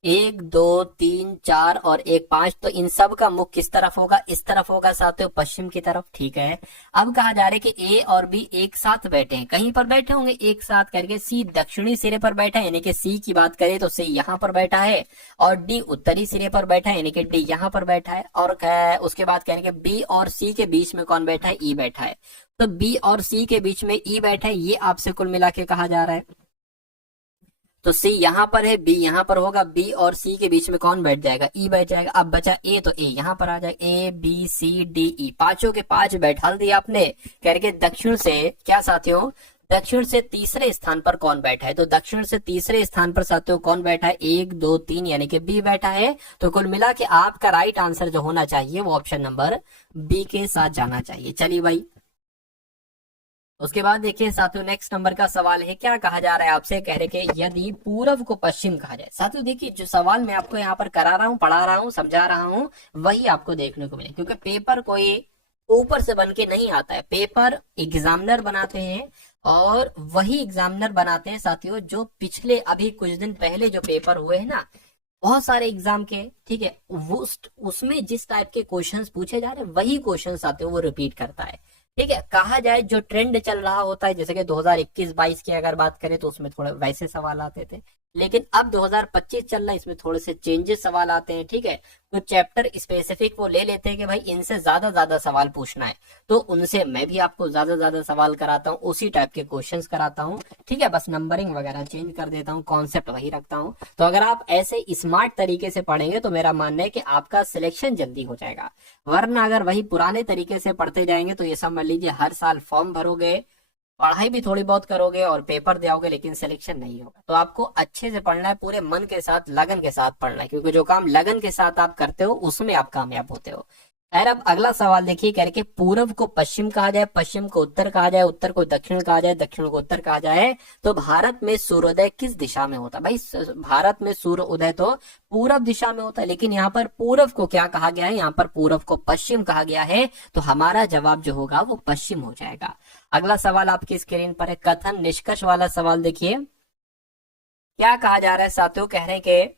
1 2 3 4 और 1 5, तो इन सब का मुख किस तरफ होगा? इस तरफ होगा साथियों, पश्चिम की तरफ। ठीक है, अब कहा जा रहा है कि ए और बी एक साथ बैठे हैं, कहीं पर बैठे होंगे एक साथ करके। सी दक्षिणी सिरे पर बैठा है, यानी कि सी की बात करें तो सी यहाँ पर बैठा है, और डी उत्तरी सिरे पर बैठा है, यानी कि डी यहाँ पर बैठा है। और उसके बाद कहेंगे बी और सी के बीच में कौन बैठा है? ई बैठा है। तो बी और सी के बीच में ई बैठा है, ये आपसे कुल मिला के कहा जा रहा है। तो सी यहाँ पर है, बी यहाँ पर होगा, बी और सी के बीच में कौन बैठ जाएगा? ई बैठ जाएगा। अब बचा ए, तो ए यहाँ पर आ जाएगा, A B C D E, पांचों के 5 बैठाल दिया आपने। कह रहे दक्षिण से क्या साथियों, दक्षिण से तीसरे स्थान पर कौन बैठा है? तो दक्षिण से तीसरे स्थान पर साथियों कौन बैठा है? 1 2 3, यानी कि बी बैठा है। तो कुल मिला के आपका राइट आंसर जो होना चाहिए वो ऑप्शन नंबर बी के साथ जाना चाहिए। चलिए भाई, उसके बाद देखिए साथियों नेक्स्ट नंबर का सवाल है, क्या कहा जा रहा है आपसे? कह रहे कि यदि पूर्व को पश्चिम कहा जाए। साथियों देखिए जो सवाल मैं आपको यहाँ पर करा रहा हूँ, पढ़ा रहा हूँ, समझा रहा हूँ, वही आपको देखने को मिले, क्योंकि पेपर कोई ऊपर से बन के नहीं आता है, पेपर एग्जामिनर बनाते हैं, और वही एग्जामिनर बनाते हैं साथियों जो पिछले अभी कुछ दिन पहले जो पेपर हुए हैं ना, बहुत सारे एग्जाम के, ठीक है, वो उसमें जिस टाइप के क्वेश्चंस पूछे जा रहे हैं वही क्वेश्चंस आते हैं, वो रिपीट करता है। ठीक है, कहा जाए जो ट्रेंड चल रहा होता है, जैसे कि 2021-22 की अगर बात करें तो उसमें थोड़े वैसे सवाल आते थे, लेकिन अब 2025 चल रहा है, इसमें थोड़े से चेंजेस सवाल आते हैं। ठीक है, कुछ चैप्टर स्पेसिफिक वो ले लेते हैं कि भाई इनसे ज्यादा सवाल पूछना है, तो उनसे मैं भी आपको ज्यादा सवाल कराता हूँ, उसी टाइप के क्वेश्चंस कराता हूँ। ठीक है, बस नंबरिंग वगैरह चेंज कर देता हूँ, कॉन्सेप्ट वही रखता हूँ। तो अगर आप ऐसे स्मार्ट तरीके से पढ़ेंगे तो मेरा मानना है कि आपका सिलेक्शन जल्दी हो जाएगा, वरना अगर वही पुराने तरीके से पढ़ते जाएंगे तो ये समझ लीजिए हर साल फॉर्म भरोगे, पढ़ाई भी थोड़ी बहुत करोगे और पेपर दोगे, लेकिन सिलेक्शन नहीं होगा। तो आपको अच्छे से पढ़ना है, पूरे मन के साथ, लगन के साथ पढ़ना है, क्योंकि जो काम लगन के साथ आप करते हो उसमें आप कामयाब होते हो। खैर, अब अगला सवाल देखिए, कह रहे कि पूर्व को पश्चिम कहा जाए, पश्चिम को उत्तर कहा जाए, उत्तर को दक्षिण कहा जाए, दक्षिण को उत्तर कहा जाए, तो भारत में सूर्योदय किस दिशा में होता है? भाई भारत में सूर्य उदय तो पूरब दिशा में होता है, लेकिन यहाँ पर पूर्व को क्या कहा गया है? यहाँ पर पूर्व को पश्चिम कहा गया है, तो हमारा जवाब जो होगा वो पश्चिम हो जाएगा। अगला सवाल आपकी स्क्रीन पर है, कथन निष्कर्ष वाला सवाल। देखिए क्या कहा जा रहा है साथियों, कह रहे हैं कि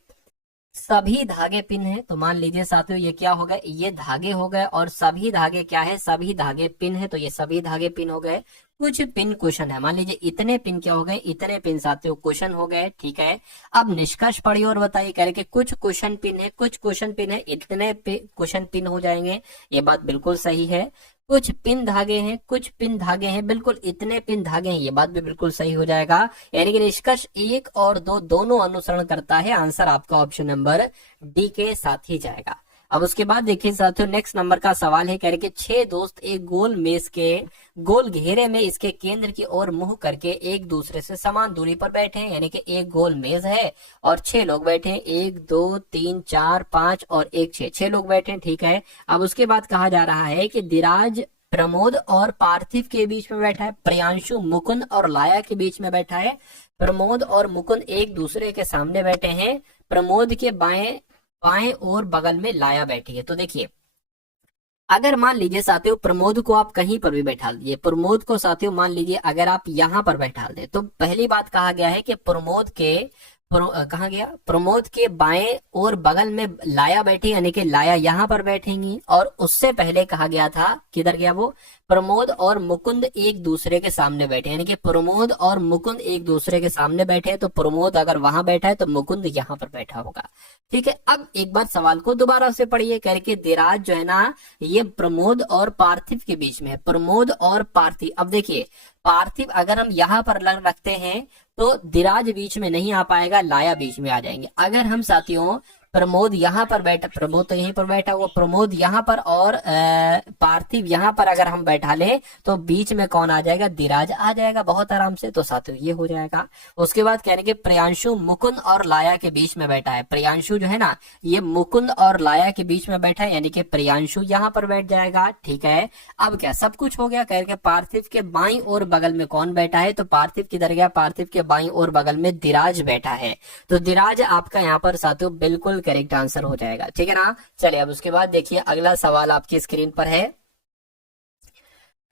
सभी धागे पिन है। तो मान लीजिए साथियों ये क्या हो गए? ये धागे हो गए, और सभी धागे क्या है? सभी धागे पिन है, तो ये सभी धागे पिन हो गए। कुछ पिन कुशन है, मान लीजिए इतने पिन क्या हो गए? इतने पिन साथियों कुशन हो गए। ठीक है, अब निष्कर्ष पढ़िए और बताइए। कह रहे कि कुछ कुशन पिन है, कुछ कुशन पिन है, इतने कुशन पिन हो जाएंगे, ये बात बिल्कुल सही है। कुछ पिन धागे हैं, कुछ पिन धागे हैं, बिल्कुल इतने पिन धागे हैं, ये बात भी बिल्कुल सही हो जाएगा। यानी कि निष्कर्ष 1 और 2 दोनों अनुसरण करता है। आंसर आपका ऑप्शन नंबर डी के साथ ही जाएगा। अब उसके बाद देखिए साथियों नेक्स्ट नंबर का सवाल है, कह रहे कि 6 दोस्त एक गोल मेज के गोल घेरे में इसके केंद्र की ओर मुंह करके एक दूसरे से समान दूरी पर बैठे हैं, यानी कि एक गोल मेज है और 6 लोग बैठे हैं, 1 2 3 4 5 और 1 6 लोग बैठे हैं। ठीक है, अब उसके बाद कहा जा रहा है कि दिराज प्रमोद और पार्थिव के बीच में बैठा है, प्रियांशु मुकुंद और लाया के बीच में बैठा है। प्रमोद और मुकुंद एक दूसरे के सामने बैठे हैं, प्रमोद के बाएं बाएं और बगल में लाया बैठी है। तो देखिए, अगर मान लीजिए साथियों प्रमोद को आप कहीं पर भी बैठा दीजिए, प्रमोद को साथियों मान लीजिए अगर आप यहां पर बैठा दें, तो पहली बात कहा गया है कि प्रमोद के कहा गया प्रमोद के बाएं और बगल में लाया बैठी, यानी कि लाया यहां पर बैठेंगी। और उससे पहले कहा गया था, किधर गया वो, प्रमोद और मुकुंद एक दूसरे के सामने बैठे, यानी कि प्रमोद और मुकुंद एक दूसरे के सामने बैठे, तो प्रमोद अगर वहां बैठा है तो मुकुंद यहां पर बैठा होगा। ठीक है, अब एक बार सवाल को दोबारा से पढ़िए, करके दिराज जो है ना ये प्रमोद और पार्थिव के बीच में है, प्रमोद और पार्थिव। अब देखिए, पार्थिव अगर हम यहाँ पर रखते हैं तो दिराज बीच में नहीं आ पाएगा, लाया बीच में आ जाएंगे। अगर हम साथियों प्रमोद यहाँ पर बैठा, प्रमोद तो यहीं पर बैठा हुआ, प्रमोद यहाँ पर और पार्थिव यहाँ पर अगर हम बैठा ले तो बीच में कौन आ जाएगा, दिराज आ जाएगा बहुत आराम से। तो साथियों ये हो जाएगा। उसके बाद कहने के प्रियांशु मुकुंद और लाया के बीच में बैठा है, प्रियांशु जो है ना ये मुकुंद और लाया के बीच में बैठा है, यानी कि प्रियांशु यहाँ पर बैठ जाएगा। ठीक है, अब क्या सब कुछ हो गया। कह के पार्थिव के बाईं और बगल में कौन बैठा है, तो पार्थिव किधर गया, पार्थिव के बाईं और बगल में दिराज बैठा है। तो दिराज आपका यहाँ पर साथियों बिल्कुल करेक्ट आंसर हो जाएगा। ठीक है ना। चलिए अब उसके बाद देखिए अगला सवाल आपकी स्क्रीन पर है।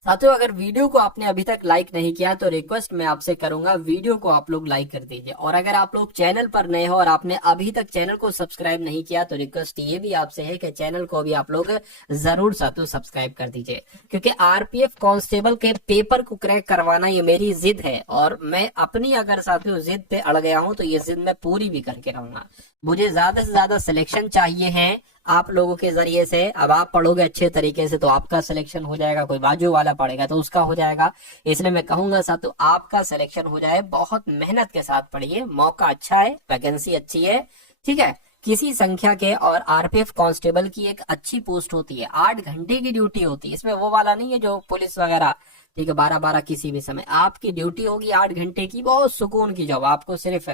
साथियों अगर वीडियो को आपने अभी तक लाइक नहीं किया तो रिक्वेस्ट मैं आपसे करूंगा वीडियो को आप लोग लाइक कर दीजिए, और अगर आप लोग चैनल पर नए हो और आपने अभी तक चैनल को सब्सक्राइब नहीं किया तो रिक्वेस्ट ये भी आपसे है कि चैनल को भी आप लोग जरूर साथियों सब्सक्राइब कर दीजिए, क्योंकि आरपीएफ कांस्टेबल के पेपर को क्रैक करवाना ये मेरी जिद है, और मैं अपनी अगर साथियों जिद पे अड़ गया हूं तो ये जिद मैं पूरी भी करके रहूंगा। मुझे ज्यादा से ज्यादा सिलेक्शन चाहिए है आप लोगों के जरिए से। अब आप पढ़ोगे अच्छे तरीके से तो आपका सिलेक्शन हो जाएगा, कोई बाजू वाला पढ़ेगा तो उसका हो जाएगा। इसलिए मैं कहूंगा साथियों आपका सिलेक्शन हो जाए, बहुत मेहनत के साथ पढ़िए, मौका अच्छा है, वैकेंसी अच्छी है। ठीक है, किसी संख्या के और आरपीएफ कांस्टेबल की एक अच्छी पोस्ट होती है, 8 घंटे की ड्यूटी होती है, इसमें वो वाला नहीं है जो पुलिस वगैरह। ठीक है, 12-12 किसी भी समय आपकी ड्यूटी होगी 8 घंटे की, बहुत सुकून की जॉब, आपको सिर्फ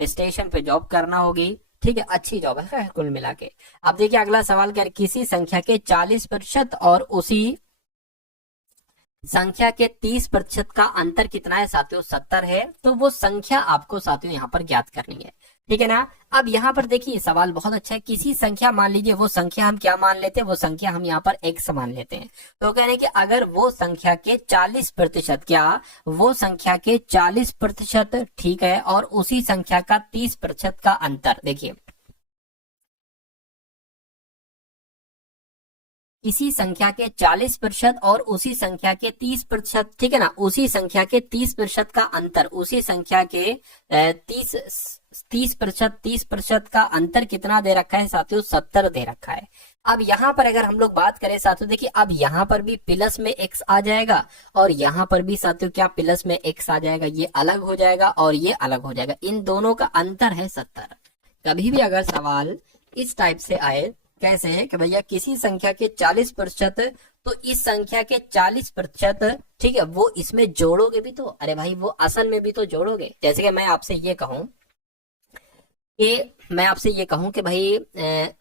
स्टेशन पे जॉब करना होगी। ठीक है, अच्छी जॉब है कुल मिला के। अब देखिए अगला सवाल क्या है, किसी संख्या के 40% और उसी संख्या के 30% का अंतर कितना है साथियों, 70 है। तो वो संख्या आपको साथियों यहाँ पर ज्ञात करनी है। ठीक है ना। अब यहाँ पर देखिए सवाल बहुत अच्छा है, किसी संख्या मान लीजिए, वो संख्या हम क्या मान लेते हैं, वो संख्या हम यहाँ पर x मान लेते हैं। तो कह रहे हैं कि अगर वो संख्या के 40%, क्या वो संख्या के 40%, ठीक है, और उसी संख्या का 30% का अंतर, देखिए इसी संख्या के 40% और उसी संख्या के 30%, ठीक है ना, उसी संख्या के 30% का अंतर, उसी संख्या के 30% का अंतर कितना दे रखा है साथियों, 70 दे रखा है। अब यहाँ पर अगर हम लोग बात करें साथियों, देखिए अब यहाँ पर भी प्लस में x आ जाएगा और यहाँ पर भी साथियों क्या प्लस में x आ जाएगा, ये अलग हो जाएगा और ये अलग हो जाएगा, इन दोनों का अंतर है 70। कभी भी अगर सवाल इस टाइप से आए, कैसे है कि भैया किसी संख्या के 40%, तो इस संख्या के 40%, ठीक है, वो इसमें जोड़ोगे भी तो, अरे भाई वो असल में भी तो जोड़ोगे। जैसे कि मैं आपसे ये कहूं कि भाई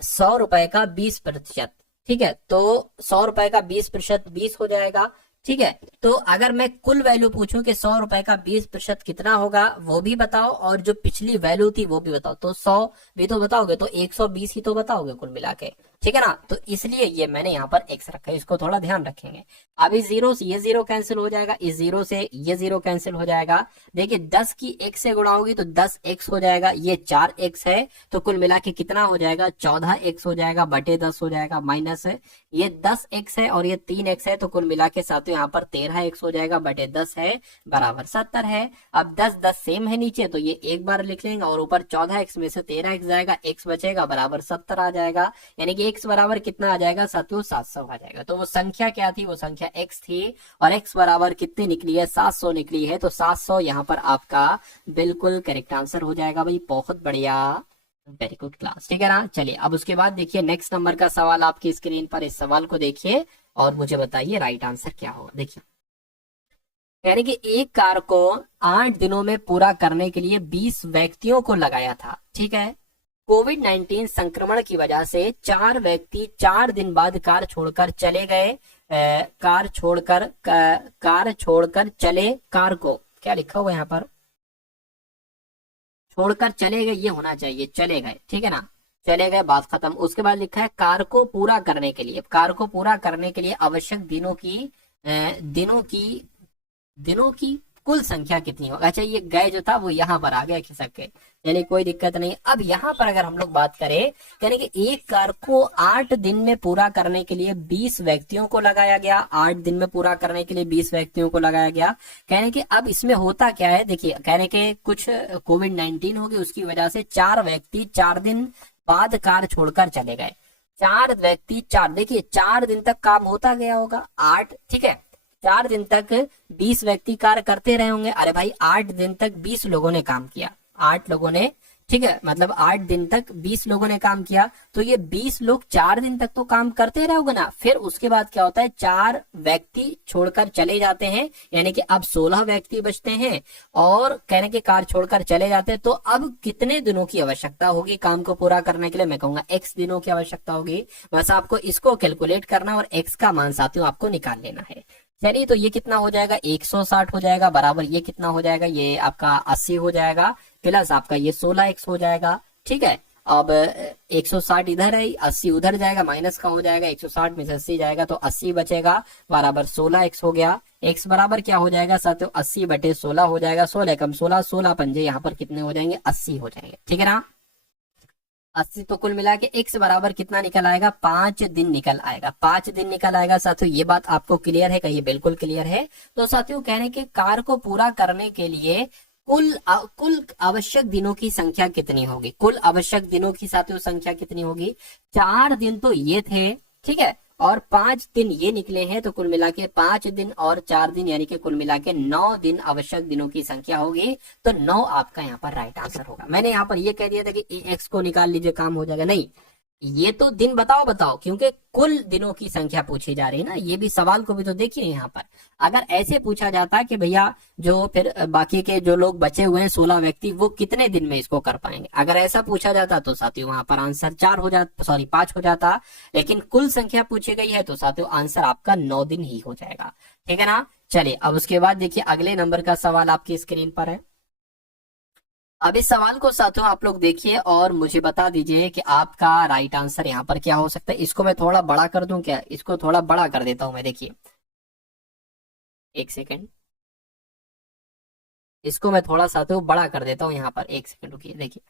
100 रुपए का 20%, ठीक है, तो 100 रुपए का 20% 20 हो जाएगा। ठीक है, तो अगर मैं कुल वैल्यू पूछूं कि 100 रुपए का 20% कितना होगा वो भी बताओ, और जो पिछली वैल्यू थी वो भी बताओ, तो 100 भी तो बताओगे तो 120 ही तो बताओगे कुल मिला के। ठीक है ना, तो इसलिए ये मैंने यहाँ पर x रखा है, इसको थोड़ा ध्यान रखेंगे। अभी जीरो से ये जीरो कैंसिल हो जाएगा, इस जीरो से ये जीरो कैंसिल हो जाएगा। देखिए 10 की x से गुणा होगी तो 10x हो जाएगा, ये 4x है, तो कुल मिला के कितना हो जाएगा, 14x हो जाएगा, बटे 10 हो जाएगा, माइनस ये 10x है और ये 3x है, तो कुल मिला के साथ यहाँ पर 13x हो जाएगा, बटे 10 है, बराबर 70 है। अब 10 सेम है नीचे, तो ये एक बार लिख लेंगे, और ऊपर 14x में से 13x जाएगा, x बचेगा, बराबर 70 आ जाएगा, यानी कि x बराबर कितना आ जाएगा साथियों, 700 आ जाएगा। तो वो संख्या क्या थी, वो संख्या x थी, और x बराबर कितनी निकली है, 700 निकली है। तो 700 यहाँ पर आपका बिल्कुल करेक्ट आंसर हो जाएगा भाई, बहुत बढ़िया, वेरी गुड क्लास। ठीक है ना। चलिए अब उसके बाद देखिए नेक्स्ट नंबर का सवाल आपकी स्क्रीन पर, इस सवाल को देखिए और मुझे बताइए राइट आंसर क्या होगा। देखिए यानी कि एक कार्य को 8 दिनों में पूरा करने के लिए 20 व्यक्तियों को लगाया था। ठीक है, कोविड-19 संक्रमण की वजह से 4 व्यक्ति 4 दिन बाद कार छोड़कर चले गए। कार छोड़कर चले कार को, क्या लिखा हुआ यहाँ पर, छोड़कर चले गए, ये होना चाहिए चले गए, ठीक है ना, चले गए, बात खत्म। उसके बाद लिखा है कार को पूरा करने के लिए, कार को पूरा करने के लिए आवश्यक दिनों की कुल संख्या कितनी होगी। अच्छा, ये गए जो था वो यहाँ पर आ गया खिसक के, यानी कोई दिक्कत नहीं। अब यहाँ पर अगर हम लोग बात करें, यानी कि एक कार को 8 दिन में पूरा करने के लिए 20 व्यक्तियों को लगाया गया, 8 दिन में पूरा करने के लिए 20 व्यक्तियों को लगाया गया। कहने कि अब इसमें होता क्या है, देखिए कहने के कुछ कोविड-19 हो गई, उसकी वजह से 4 व्यक्ति 4 दिन बाद कार छोड़कर चले गए। 4 व्यक्ति 4, देखिए 4 दिन तक काम होता गया होगा, 8, ठीक है, 4 दिन तक 20 व्यक्ति कार्य करते रहे होंगे। अरे भाई 8 दिन तक 20 लोगों ने काम किया, 8 लोगों ने, ठीक है, मतलब 8 दिन तक 20 लोगों ने काम किया, तो ये 20 लोग 4 दिन तक तो काम करते रहोगे ना। फिर उसके बाद क्या होता है, 4 व्यक्ति छोड़कर चले जाते हैं, यानी कि अब 16 व्यक्ति बचते हैं, और कहने के कार छोड़कर चले जाते हैं। तो अब कितने दिनों की आवश्यकता होगी काम को पूरा करने के लिए, मैं कहूंगा x दिनों की आवश्यकता होगी। बस आपको इसको कैलकुलेट करना और x का मान साथियों आपको निकाल लेना है। चलिए, तो ये कितना हो जाएगा, 160 हो जाएगा, बराबर ये कितना हो जाएगा, ये आपका 80 हो जाएगा, प्लस आपका ये 16x हो जाएगा, ठीक है। अब 160 इधर है, 80 उधर जाएगा, माइनस का हो जाएगा, 160 में से 80 जाएगा तो 80 बचेगा, बराबर 16x हो गया। x बराबर क्या हो जाएगा साथियों, 80/16 हो जाएगा, 16 कम 16, 16 पंजे यहाँ पर कितने हो जाएंगे, 80 हो जाएंगे, ठीक है ना। 80, तो कुल मिला के x बराबर कितना निकल आएगा, 5 दिन निकल आएगा, 5 दिन निकल आएगा साथियों। ये बात आपको क्लियर है, कहिए बिल्कुल क्लियर है। तो साथियों कहने के कार को पूरा करने के लिए कुल आवश्यक दिनों की संख्या कितनी होगी, कुल आवश्यक दिनों की साथियों संख्या कितनी होगी, 4 दिन तो ये थे, ठीक है, और 5 दिन ये निकले हैं, तो कुल मिला के 5 दिन और 4 दिन यानी कि कुल मिला के 9 दिन आवश्यक दिनों की संख्या होगी। तो 9 आपका यहाँ पर राइट आंसर होगा। मैंने यहाँ पर ये कह दिया था कि x को निकाल लीजिए काम हो जाएगा, नहीं, ये तो दिन बताओ, क्योंकि कुल दिनों की संख्या पूछी जा रही है ना। ये भी सवाल को भी तो देखिए, यहाँ पर अगर ऐसे पूछा जाता कि भैया जो फिर बाकी के जो लोग बचे हुए हैं 16 व्यक्ति, वो कितने दिन में इसको कर पाएंगे, अगर ऐसा पूछा जाता तो साथियों वहां पर आंसर 5 हो जाता। लेकिन कुल संख्या पूछी गई है तो साथियों आंसर आपका 9 दिन ही हो जाएगा, ठीक है ना। चलिए, अब उसके बाद देखिए अगले नंबर का सवाल आपकी स्क्रीन पर है। अब इस सवाल को साथियों आप लोग देखिए और मुझे बता दीजिए कि आपका राइट आंसर यहाँ पर क्या हो सकता है। इसको मैं थोड़ा बड़ा कर दूं क्या, इसको थोड़ा बड़ा कर देता हूं मैं, देखिए एक सेकेंड, इसको मैं थोड़ा साथियों बड़ा कर देता हूँ यहाँ पर, एक सेकेंड रुकिए, देखिए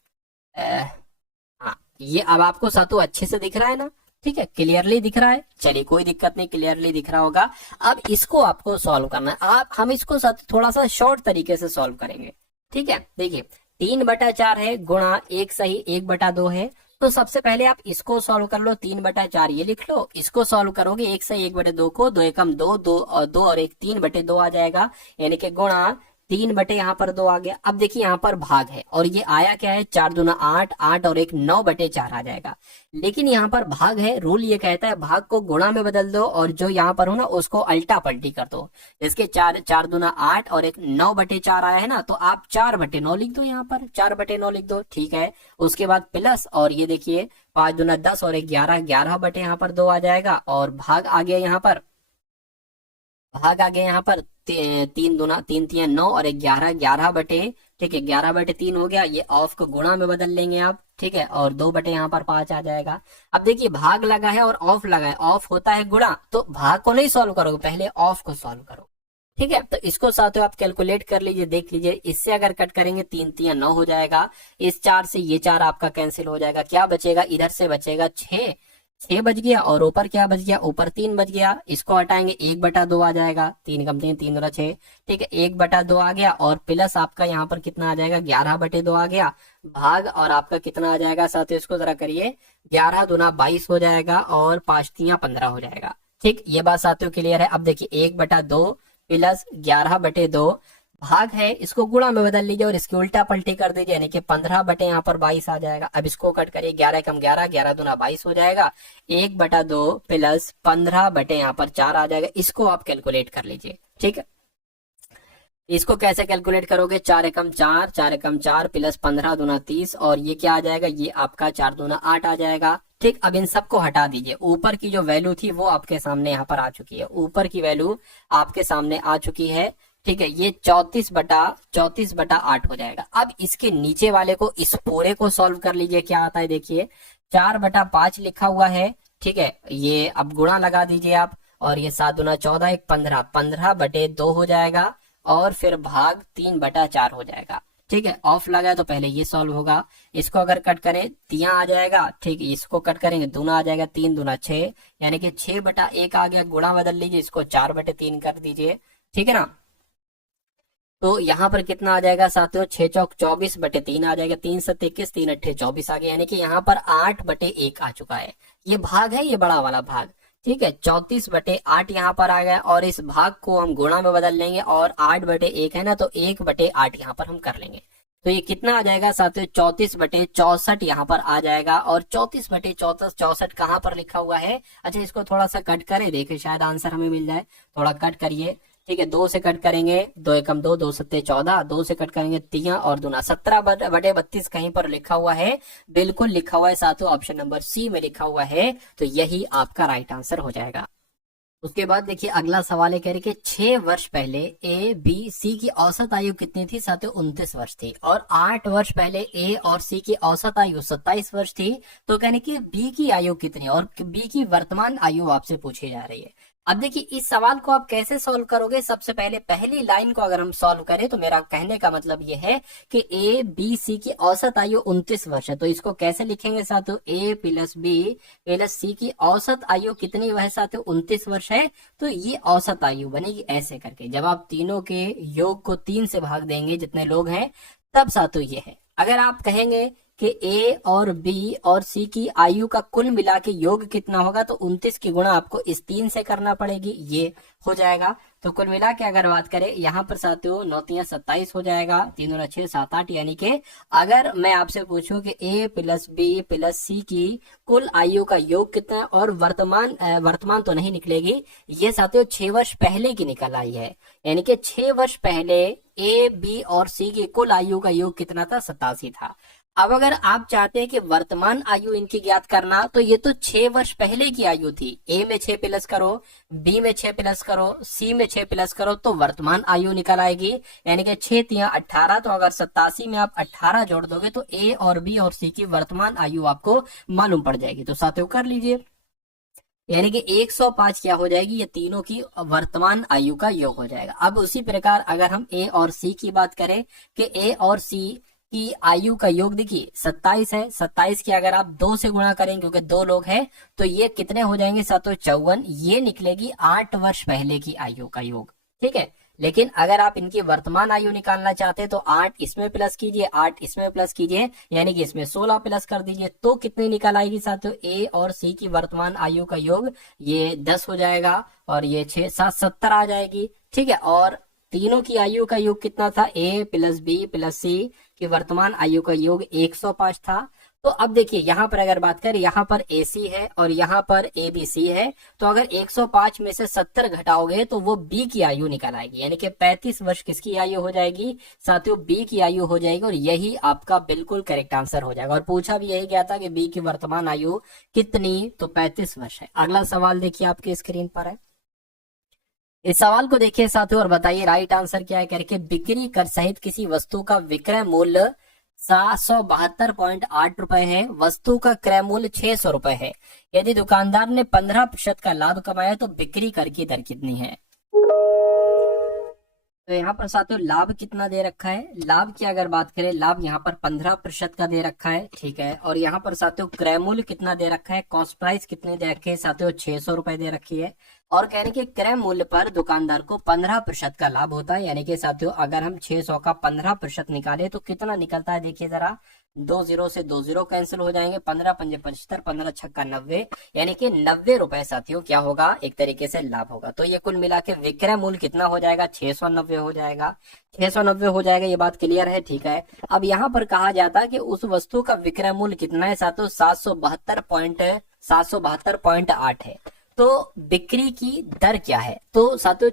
हाँ, ये अब आपको साथियों अच्छे से दिख रहा है ना, ठीक है, क्लियरली दिख रहा है। चलिए कोई दिक्कत नहीं, क्लियरली दिख रहा होगा। अब इसको आपको सॉल्व करना है, हम इसको थोड़ा सा शॉर्ट तरीके से सॉल्व करेंगे, ठीक है। देखिए 3/4 है गुणा 1 सही 1/2 है, तो सबसे पहले आप इसको सॉल्व कर लो, 3/4 ये लिख लो, इसको सॉल्व करोगे 1 सही 1/2 को, 2 एकम 2, 2 और 1 3/2 आ जाएगा, यानी कि गुणा 3 यहाँ पर 2 आ गया। अब देखिए यहाँ पर भाग है और ये आया क्या है, 4 दूना 8, 8 और 1 9/4 आ जाएगा। लेकिन यहाँ पर भाग है, रूल ये कहता है भाग को गुणा में बदल दो और जो यहाँ पर हो ना उसको अल्टा पलटी कर दो। इसके 4 दूना 8 और 1 9/4 आया है ना, तो आप 4/9 लिख दो, यहाँ पर 4/9 लिख दो, ठीक है। उसके बाद प्लस, और ये देखिए 5 दूना 10 और 1 11, 11 यहाँ पर 2 आ जाएगा, और भाग आ गया यहाँ पर, भाग आ गया यहाँ पर 3 दूना 3 3 9 और 11, 11 ठीक है 11/3 हो गया। ये ऑफ को गुणा में बदल लेंगे आप, ठीक है, और 2 यहाँ पर 5 आ जाएगा। अब देखिए भाग लगा है और ऑफ लगा है, ऑफ होता है गुणा, तो भाग को नहीं सॉल्व करोगे, पहले ऑफ को सॉल्व करो, ठीक है। तो इसको साथियों आप कैलकुलेट कर लीजिए, देख लीजिए, इससे अगर कट करेंगे 3 3 9 हो जाएगा, इस 4 से ये 4 आपका कैंसिल हो जाएगा, क्या बचेगा, इधर से बचेगा 6 बच गया, और ऊपर क्या बच गया, ऊपर 3 बच गया, इसको हटाएंगे 1/2 आ जाएगा, 3 कम 3 3 दूना 6, ठीक है, 1/2 आ गया, और प्लस आपका यहाँ पर कितना आ जाएगा, 11/2 आ गया, भाग और आपका कितना आ जाएगा साथियों, इसको जरा करिए, 11 दूना 22 हो जाएगा, और 5 3 15 हो जाएगा, ठीक। ये बात साथियों क्लियर है। अब देखिए 1/2 प्लस 11/2 भाग है, इसको गुणा में बदल लीजिए और इसकी उल्टा पलटी कर दीजिए, यानी कि 15 यहाँ पर 22 आ जाएगा। अब इसको कट करिए, 11 कम 11, 11 दूना 22 हो जाएगा, 1/2 प्लस 15 यहाँ पर 4 आ जाएगा। इसको आप कैलकुलेट कर लीजिए, ठीक है। इसको कैसे कैलकुलेट करोगे, 4 एकम 4, 4 एकम 4 प्लस 15 दूना 30, और ये क्या आ जाएगा, ये आपका 4 दूना 8 आ जाएगा, ठीक, अब इन सबको हटा दीजिए। ऊपर की जो वैल्यू थी वो आपके सामने यहाँ पर आ चुकी है, ऊपर की वैल्यू आपके सामने आ चुकी है। ठीक है, ये 34/8 हो जाएगा। अब इसके नीचे वाले को, इस पूरे को सॉल्व कर लीजिए, क्या आता है देखिए, 4/5 लिखा हुआ है। ठीक है, ये अब गुणा लगा दीजिए आप, और ये 7 दूना 14, एक 15, 15/2 हो जाएगा, और फिर भाग 3/4 हो जाएगा। ठीक है, ऑफ लगा तो पहले ये सॉल्व होगा। इसको अगर कट करें तिया आ जाएगा। ठीक, इसको कट करेंगे दूना आ जाएगा, 3 दूना 6, यानी कि 6/1 आ गया। गुणा बदल लीजिए, इसको 4/3 कर दीजिए। ठीक है ना, तो यहाँ पर कितना आ जाएगा साथियों, 6 चौक 24/3 आ जाएगा, 3 7 21, 3 8 24 आ गया, यानी कि यहाँ पर 8/1 आ चुका है। ये भाग है, ये बड़ा वाला भाग। ठीक है, 34/8 यहाँ पर आ गया, और इस भाग को हम गुणा में बदल लेंगे, और 8/1 है ना, तो 1/8 यहाँ पर हम कर लेंगे। तो ये कितना आ जाएगा साथियों, 34/64 यहाँ पर आ जाएगा। और 34/64 कहाँ पर लिखा हुआ है? अच्छा, इसको थोड़ा सा कट करें, देखिए शायद आंसर हमें मिल जाए। थोड़ा कट करिए। ठीक है, 2 से कट करेंगे, 2 एकम 2, 2 सत्ते 14, 2 से कट करेंगे तिया और दूना 17/32 कहीं पर लिखा हुआ है, बिल्कुल लिखा हुआ है साथियों, ऑप्शन नंबर सी में लिखा हुआ है। तो यही आपका राइट आंसर हो जाएगा। उसके बाद देखिए अगला सवाल है, कह रहे कि 6 वर्ष पहले ए बी सी की औसत आयु कितनी थी साथियों? 29 वर्ष थी। और 8 वर्ष पहले ए और सी की औसत आयु 27 वर्ष थी। तो कहने की बी की आयु कितनी, और बी की वर्तमान आयु आपसे पूछी जा रही है। अब देखिए इस सवाल को आप कैसे सॉल्व करोगे? सबसे पहले पहली लाइन को अगर हम सॉल्व करें, तो मेरा कहने का मतलब ये है कि ए बी सी की औसत आयु 29 वर्ष है। तो इसको कैसे लिखेंगे साथियों? ए प्लस बी प्लस सी की औसत आयु कितनी वह साथियों? 29 वर्ष है। तो ये औसत आयु बनेगी ऐसे करके, जब आप तीनों के योग को 3 से भाग देंगे जितने लोग हैं, तब साथियों ये है। अगर आप कहेंगे कि ए और बी और सी की आयु का कुल मिला के योग कितना होगा, तो 29 की गुणा आपको इस 3 से करना पड़ेगी, ये हो जाएगा। तो कुल मिला के अगर बात करें यहाँ पर साथियों, 9 तिया 27 हो जाएगा, 3 दूना 6 7 8, यानी कि अगर मैं आपसे पूछूं कि ए प्लस बी प्लस सी की कुल आयु का योग कितना है, और वर्तमान तो नहीं निकलेगी, ये साथियों 6 वर्ष पहले की निकल आई है। यानी कि 6 वर्ष पहले ए बी और सी की कुल आयु का योग कितना था? 87 था। अब अगर आप चाहते हैं कि वर्तमान आयु इनकी ज्ञात करना, तो ये तो 6 वर्ष पहले की आयु थी। ए में 6 प्लस करो, बी में 6 प्लस करो, सी में 6 प्लस करो, तो वर्तमान आयु निकल आएगी। यानी कि 6 तिया 18, तो अगर 87 में आप 18 जोड़ दोगे, तो ए और बी और सी की वर्तमान आयु आपको मालूम पड़ जाएगी। तो साथियों कर लीजिए, यानी कि 105 क्या हो जाएगी? ये तीनों की वर्तमान आयु का योग हो जाएगा। अब उसी प्रकार अगर हम ए और सी की बात करें कि ए और सी की आयु का योग देखिए 27 है। 27 की अगर आप 2 से गुणा करें, क्योंकि 2 लोग हैं, तो ये कितने हो जाएंगे सातों? 54। ये निकलेगी 8 वर्ष पहले की आयु का योग। ठीक है, लेकिन अगर आप इनकी वर्तमान आयु निकालना चाहते हैं, तो 8 इसमें प्लस कीजिए, 8 इसमें प्लस कीजिए, यानी कि इसमें 16 प्लस कर दीजिए, तो कितनी निकल आएगी साथियों? ए और सी की वर्तमान आयु का योग ये 10 हो जाएगा, और ये 6 7 70 आ जाएगी। ठीक है, और तीनों की आयु का योग कितना था? ए प्लस बी प्लस सी की वर्तमान आयु का योग 105 था। तो अब देखिए यहाँ पर अगर बात करें, यहाँ पर ए सी है और यहाँ पर ए बी सी है, तो अगर 105 में से 70 घटाओगे, तो वो बी की आयु निकल आएगी। यानी कि 35 वर्ष किसकी आयु हो जाएगी साथियों? बी की आयु हो जाएगी, और यही आपका बिल्कुल करेक्ट आंसर हो जाएगा। और पूछा भी यही गया था कि बी की वर्तमान आयु कितनी, तो 35 वर्ष है। अगला सवाल देखिए आपकी स्क्रीन पर है। इस सवाल को देखिए साथियों और बताइए राइट आंसर क्या है। करके बिक्री कर सहित किसी वस्तु का विक्रय मूल्य 772.8 रुपए है, वस्तु का क्रय मूल्य 600 रुपए है। यदि दुकानदार ने 15% का लाभ कमाया, तो बिक्री कर की दर कितनी है? तो यहाँ पर साथियों लाभ कितना दे रखा है? लाभ की अगर बात करें, लाभ यहाँ पर 15% का दे रखा है। ठीक है, और यहाँ पर साथियों क्रय मूल्य कितना दे रखा है? कॉस्ट प्राइस कितने दे रखे हैं साथियों? 600 रुपए दे रखी है। और कहने के क्रय मूल्य पर दुकानदार को 15% का लाभ होता है। यानी कि साथियों अगर हम 600 का 15% निकाले, तो कितना निकलता है? देखिए जरा, 2 0 से 2 0 कैंसिल हो जाएंगे, 15 पंजे 75, 15 छक्का 90, यानी कि 90 रुपए साथियों क्या होगा? एक तरीके से लाभ होगा। तो ये कुल मिला के विक्रय मूल्य कितना हो जाएगा? 690 हो जाएगा। 690 हो जाएगा, ये बात क्लियर है। ठीक है, अब यहाँ पर कहा जाता है कि उस वस्तु का विक्रय मूल्य कितना है साथियों? 772.8 है। तो बिक्री की दर क्या है? तो साथियों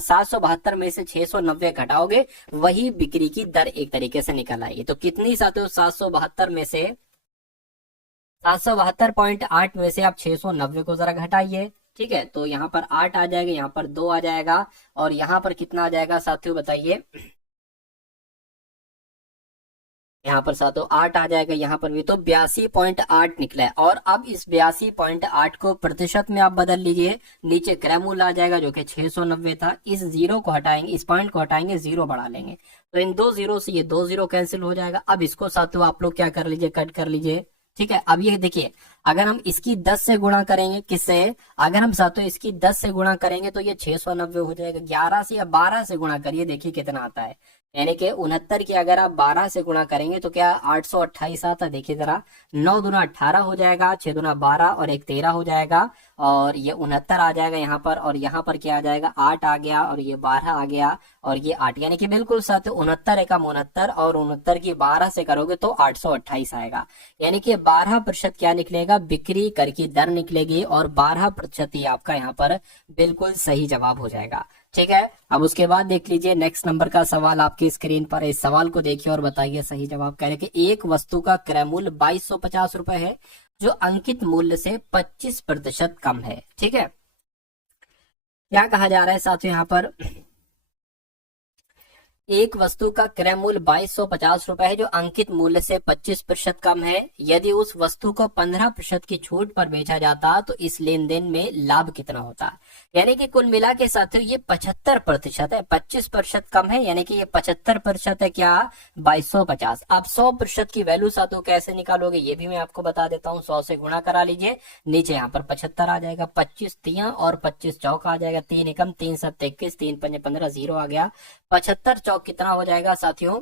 772 में से 690 घटाओगे, वही बिक्री की दर एक तरीके से निकल आएगी। तो कितनी साथियों? 772 में से 772.8 में से आप 690 को जरा घटाइए। ठीक है, तो यहाँ पर 8 आ जाएगा, यहाँ पर 2 आ जाएगा, और यहाँ पर कितना आ जाएगा साथियों बताइए। यहाँ पर सातों 8 आ जाएगा, यहाँ पर भी तो 82.8 निकला है। और अब इस 82.8 को प्रतिशत में आप बदल लीजिए, नीचे क्रयमूल्य आ जाएगा जो कि 690 था। इस जीरो को हटाएंगे, इस पॉइंट को हटाएंगे, जीरो बढ़ा लेंगे, तो इन दो जीरो से ये दो जीरो कैंसिल हो जाएगा। अब इसको साथियों आप लोग क्या कर लीजिए, कट कर लीजिए। ठीक है, अब ये देखिए, अगर हम इसकी 10 से गुणा करेंगे, किससे, अगर हम साथियों इसकी 10 से गुणा करेंगे तो ये 690 हो जाएगा। 11 से या 12 से गुणा करिए, देखिए कितना आता है। यानी कि 69 की अगर आप 12 से गुणा करेंगे तो क्या 828 आता है, देखिए जरा। 9 दूना 18 हो जाएगा, 6 दूना 12 और 1 13 हो जाएगा, और ये 69 आ जाएगा यहाँ पर, और यहाँ पर क्या आ जाएगा, 8 आ गया, और ये 12 आ गया, और ये 8, यानी कि बिल्कुल साथ 69 एकम 69, और 69 की 12 से करोगे तो 828 आएगा। यानी कि 12% क्या निकलेगा, बिक्री कर की दर निकलेगी, और 12% ही आपका यहाँ पर बिल्कुल सही जवाब हो जाएगा। ठीक है, अब उसके बाद देख लीजिए नेक्स्ट नंबर का सवाल आपकी स्क्रीन पर है। इस सवाल को देखिए और बताइए सही जवाब। कह रहे कि एक वस्तु का क्रय मूल्य 2250 रुपए है जो अंकित मूल्य से 25% कम है। ठीक है, क्या कहा जा रहा है साथियों, यहाँ पर एक वस्तु का क्रय मूल्य 2250 रुपए है जो अंकित मूल्य से 25% कम है। यदि उस वस्तु को 15% की छूट पर बेचा जाता तो इस लेन देन में लाभ कितना होता। यानी कि कुल मिला के साथियों ये 75% है, 25% कम है, यानी कि ये 75% है क्या, 2250। अब 100% की वैल्यू साथियों कैसे निकालोगे ये भी मैं आपको बता देता हूँ। 100 से गुणा करा लीजिए, नीचे यहाँ पर 75 आ जाएगा, 25 तिया और 25 चौक आ जाएगा, 3 एकम 3 7 21, 3 पंजे 15, जीरो आ गया। 75 चौक कितना हो जाएगा साथियों,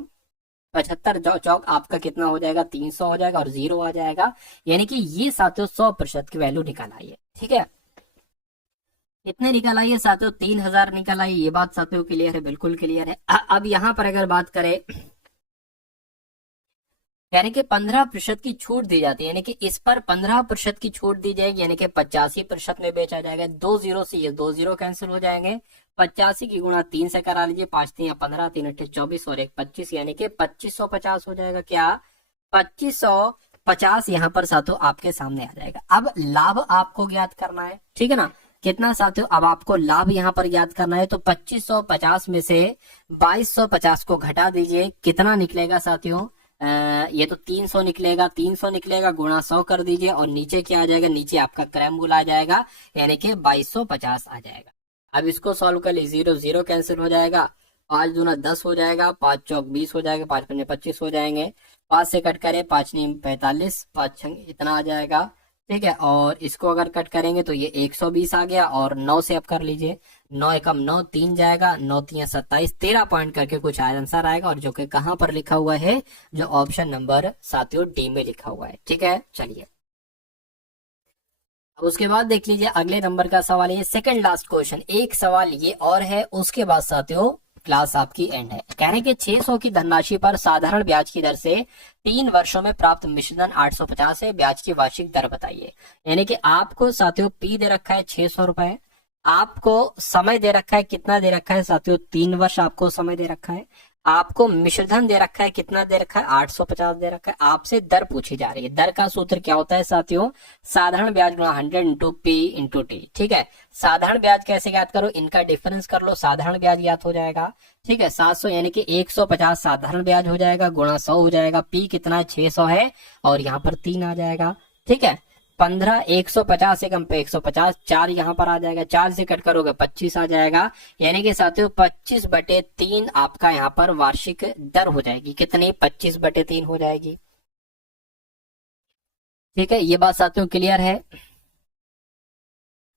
75 चौक आपका कितना हो जाएगा, 300 हो जाएगा, और जीरो आ जाएगा। यानी कि ये साथियों 100% की वैल्यू निकल आई है। ठीक है, इतने निकल आई है साथियों, 3000 निकल आई। ये बात साथियों क्लियर है, बिल्कुल क्लियर है। अब यहाँ पर अगर बात करें, यानी कि 15% की छूट दी जाती है, यानी कि इस पर 15% की छूट दी जाएगी, यानी कि 85% में बेचा जाएगा। 2 जीरो से ये 2 जीरो कैंसिल हो जाएंगे। 85 की गुणा 3 से करा लीजिए, 5 3 15, 3 8 24 और 1 25, यानी कि 2550 हो जाएगा। क्या 2550 यहाँ पर साथियों आपके सामने आ जाएगा। अब लाभ आपको ज्ञात करना है, ठीक है ना। कितना साथियों, अब आपको लाभ यहाँ पर ज्ञात करना है, तो 2550 में से 2250 को घटा दीजिए, कितना निकलेगा साथियों, ये तो 300 निकलेगा। 300 निकलेगा, गुणा 100 कर दीजिए, और नीचे क्या आ जाएगा, नीचे आपका क्रय मूल्य आ जाएगा, यानी कि 2250 आ जाएगा। अब इसको सॉल्व कर लीजिए, जीरो जीरो कैंसिल हो जाएगा, 5 दूना 10 हो जाएगा, 5 चौक 20 हो जाएगा, 5 पंजे 25 हो जाएंगे, 5 से कट करें, 5 नीम 45, 5 छंग इतना आ जाएगा। ठीक है, और इसको अगर कट करेंगे तो ये 120 आ गया, और 9 से अब कर लीजिए, 9 एकम 9, 3 जाएगा, 9 3 27, 13 पॉइंट करके कुछ आंसर आएगा, और जो कि कहां पर लिखा हुआ है, जो ऑप्शन नंबर साथियों डी में लिखा हुआ है। ठीक है, चलिए अब उसके बाद देख लीजिए अगले नंबर का सवाल, ये सेकंड लास्ट क्वेश्चन, एक सवाल ये और है, उसके बाद साथियों क्लास आपकी एंड है। कह रहे हैं कि 600 की धनराशि पर साधारण ब्याज की दर से 3 वर्षों में प्राप्त मिश्रधन 850 है, ब्याज की वार्षिक दर बताइए। यानी कि आपको साथियों पी दे रखा है 600 रुपए, आपको समय दे रखा है, कितना दे रखा है साथियों, 3 वर्ष आपको समय दे रखा है, आपको मिश्रधन दे रखा है, कितना दे रखा है, 850 दे रखा है, आपसे दर पूछी जा रही है। दर का सूत्र क्या होता है साथियों, साधारण ब्याज गुणा 100 इंटू पी इंटू टी। ठीक है, साधारण ब्याज कैसे ज्ञात करो, इनका डिफरेंस कर लो, साधारण ब्याज ज्ञात हो जाएगा। ठीक है, 700 यानी कि 150 साधारण ब्याज हो जाएगा, गुणा 100 हो जाएगा, पी कितना है 600 है, और यहाँ पर 3 आ जाएगा। ठीक है, 15 150 से कम पे 150, 4 यहाँ पर आ जाएगा, 4 से कट करोगे 25 आ जाएगा। यानी कि साथियों 25/3 आपका यहाँ पर वार्षिक दर हो जाएगी, कितनी, 25/3 हो जाएगी। ठीक है, ये बात साथियों क्लियर है।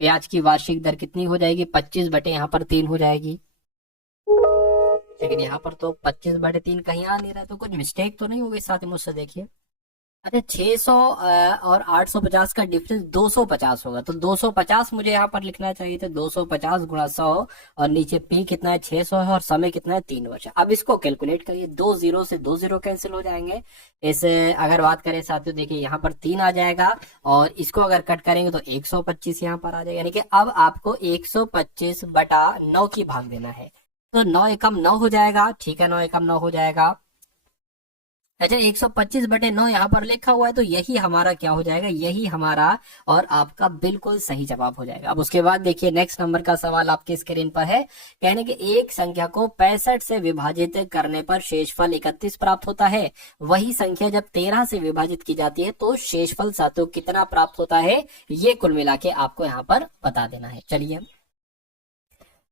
ब्याज की वार्षिक दर कितनी हो जाएगी, 25/3 हो जाएगी। लेकिन यहाँ पर तो 25/3 कहीं आ नहीं रहा, तो कुछ मिस्टेक तो नहीं होगी साथ ही मुझसे देखिए। अरे 600 और 850 का डिफरेंस 250 होगा, तो 250 मुझे यहाँ पर लिखना चाहिए था, 250 गुणा 100, और नीचे पी कितना है 600 है, और समय कितना है 3 वर्ष। अब इसको कैलकुलेट करिए, 2 जीरो से 2 जीरो कैंसिल हो जाएंगे। इसे अगर बात करें साथियों, देखिए यहाँ पर 3 आ जाएगा, और इसको अगर कट करेंगे तो 125 यहाँ पर आ जाएगा। यानी कि अब आपको 125/9 की भाग देना है, तो 9 एकम 9 हो जाएगा। ठीक है, 9 एकम 9 हो जाएगा, अच्छा 125/9 यहाँ पर लिखा हुआ है, तो यही हमारा क्या हो जाएगा, यही हमारा और आपका बिल्कुल सही जवाब हो जाएगा। अब उसके बाद देखिए नेक्स्ट नंबर का सवाल आपके स्क्रीन पर है, कहने कि एक संख्या को 65 से विभाजित करने पर शेषफल 31 प्राप्त होता है, वही संख्या जब 13 से विभाजित की जाती है तो शेषफल साथियों कितना प्राप्त होता है, ये कुल मिला के आपको यहाँ पर बता देना है। चलिए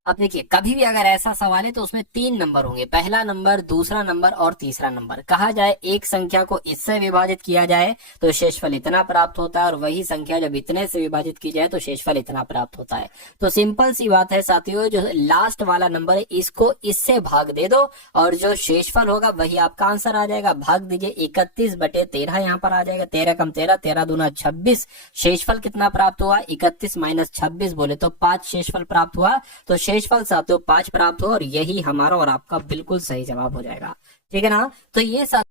अब देखिए, कभी भी अगर ऐसा सवाल है तो उसमें 3 नंबर होंगे, पहला नंबर, दूसरा नंबर और तीसरा नंबर। कहा जाए एक संख्या को इससे विभाजित किया जाए तो शेषफल इतना प्राप्त होता है, और वही संख्या जब इतने से विभाजित की जाए तो शेषफल इतना प्राप्त होता है। तो सिंपल सी बात है साथियों, जो लास्ट वाला नंबर है इसको इससे भाग दे दो और जो शेषफल होगा वही आपका आंसर आ जाएगा। भाग दीजिए 31/13 यहाँ पर आ जाएगा, 13 कम 13, 13 दूना 26। शेषफल कितना प्राप्त हुआ, 31 माइनस 26 बोले तो 5 शेषफल प्राप्त हुआ। तो शेषफल साथियों 5 प्राप्त हो, और यही हमारा और आपका बिल्कुल सही जवाब हो जाएगा। ठीक है ना। तो ये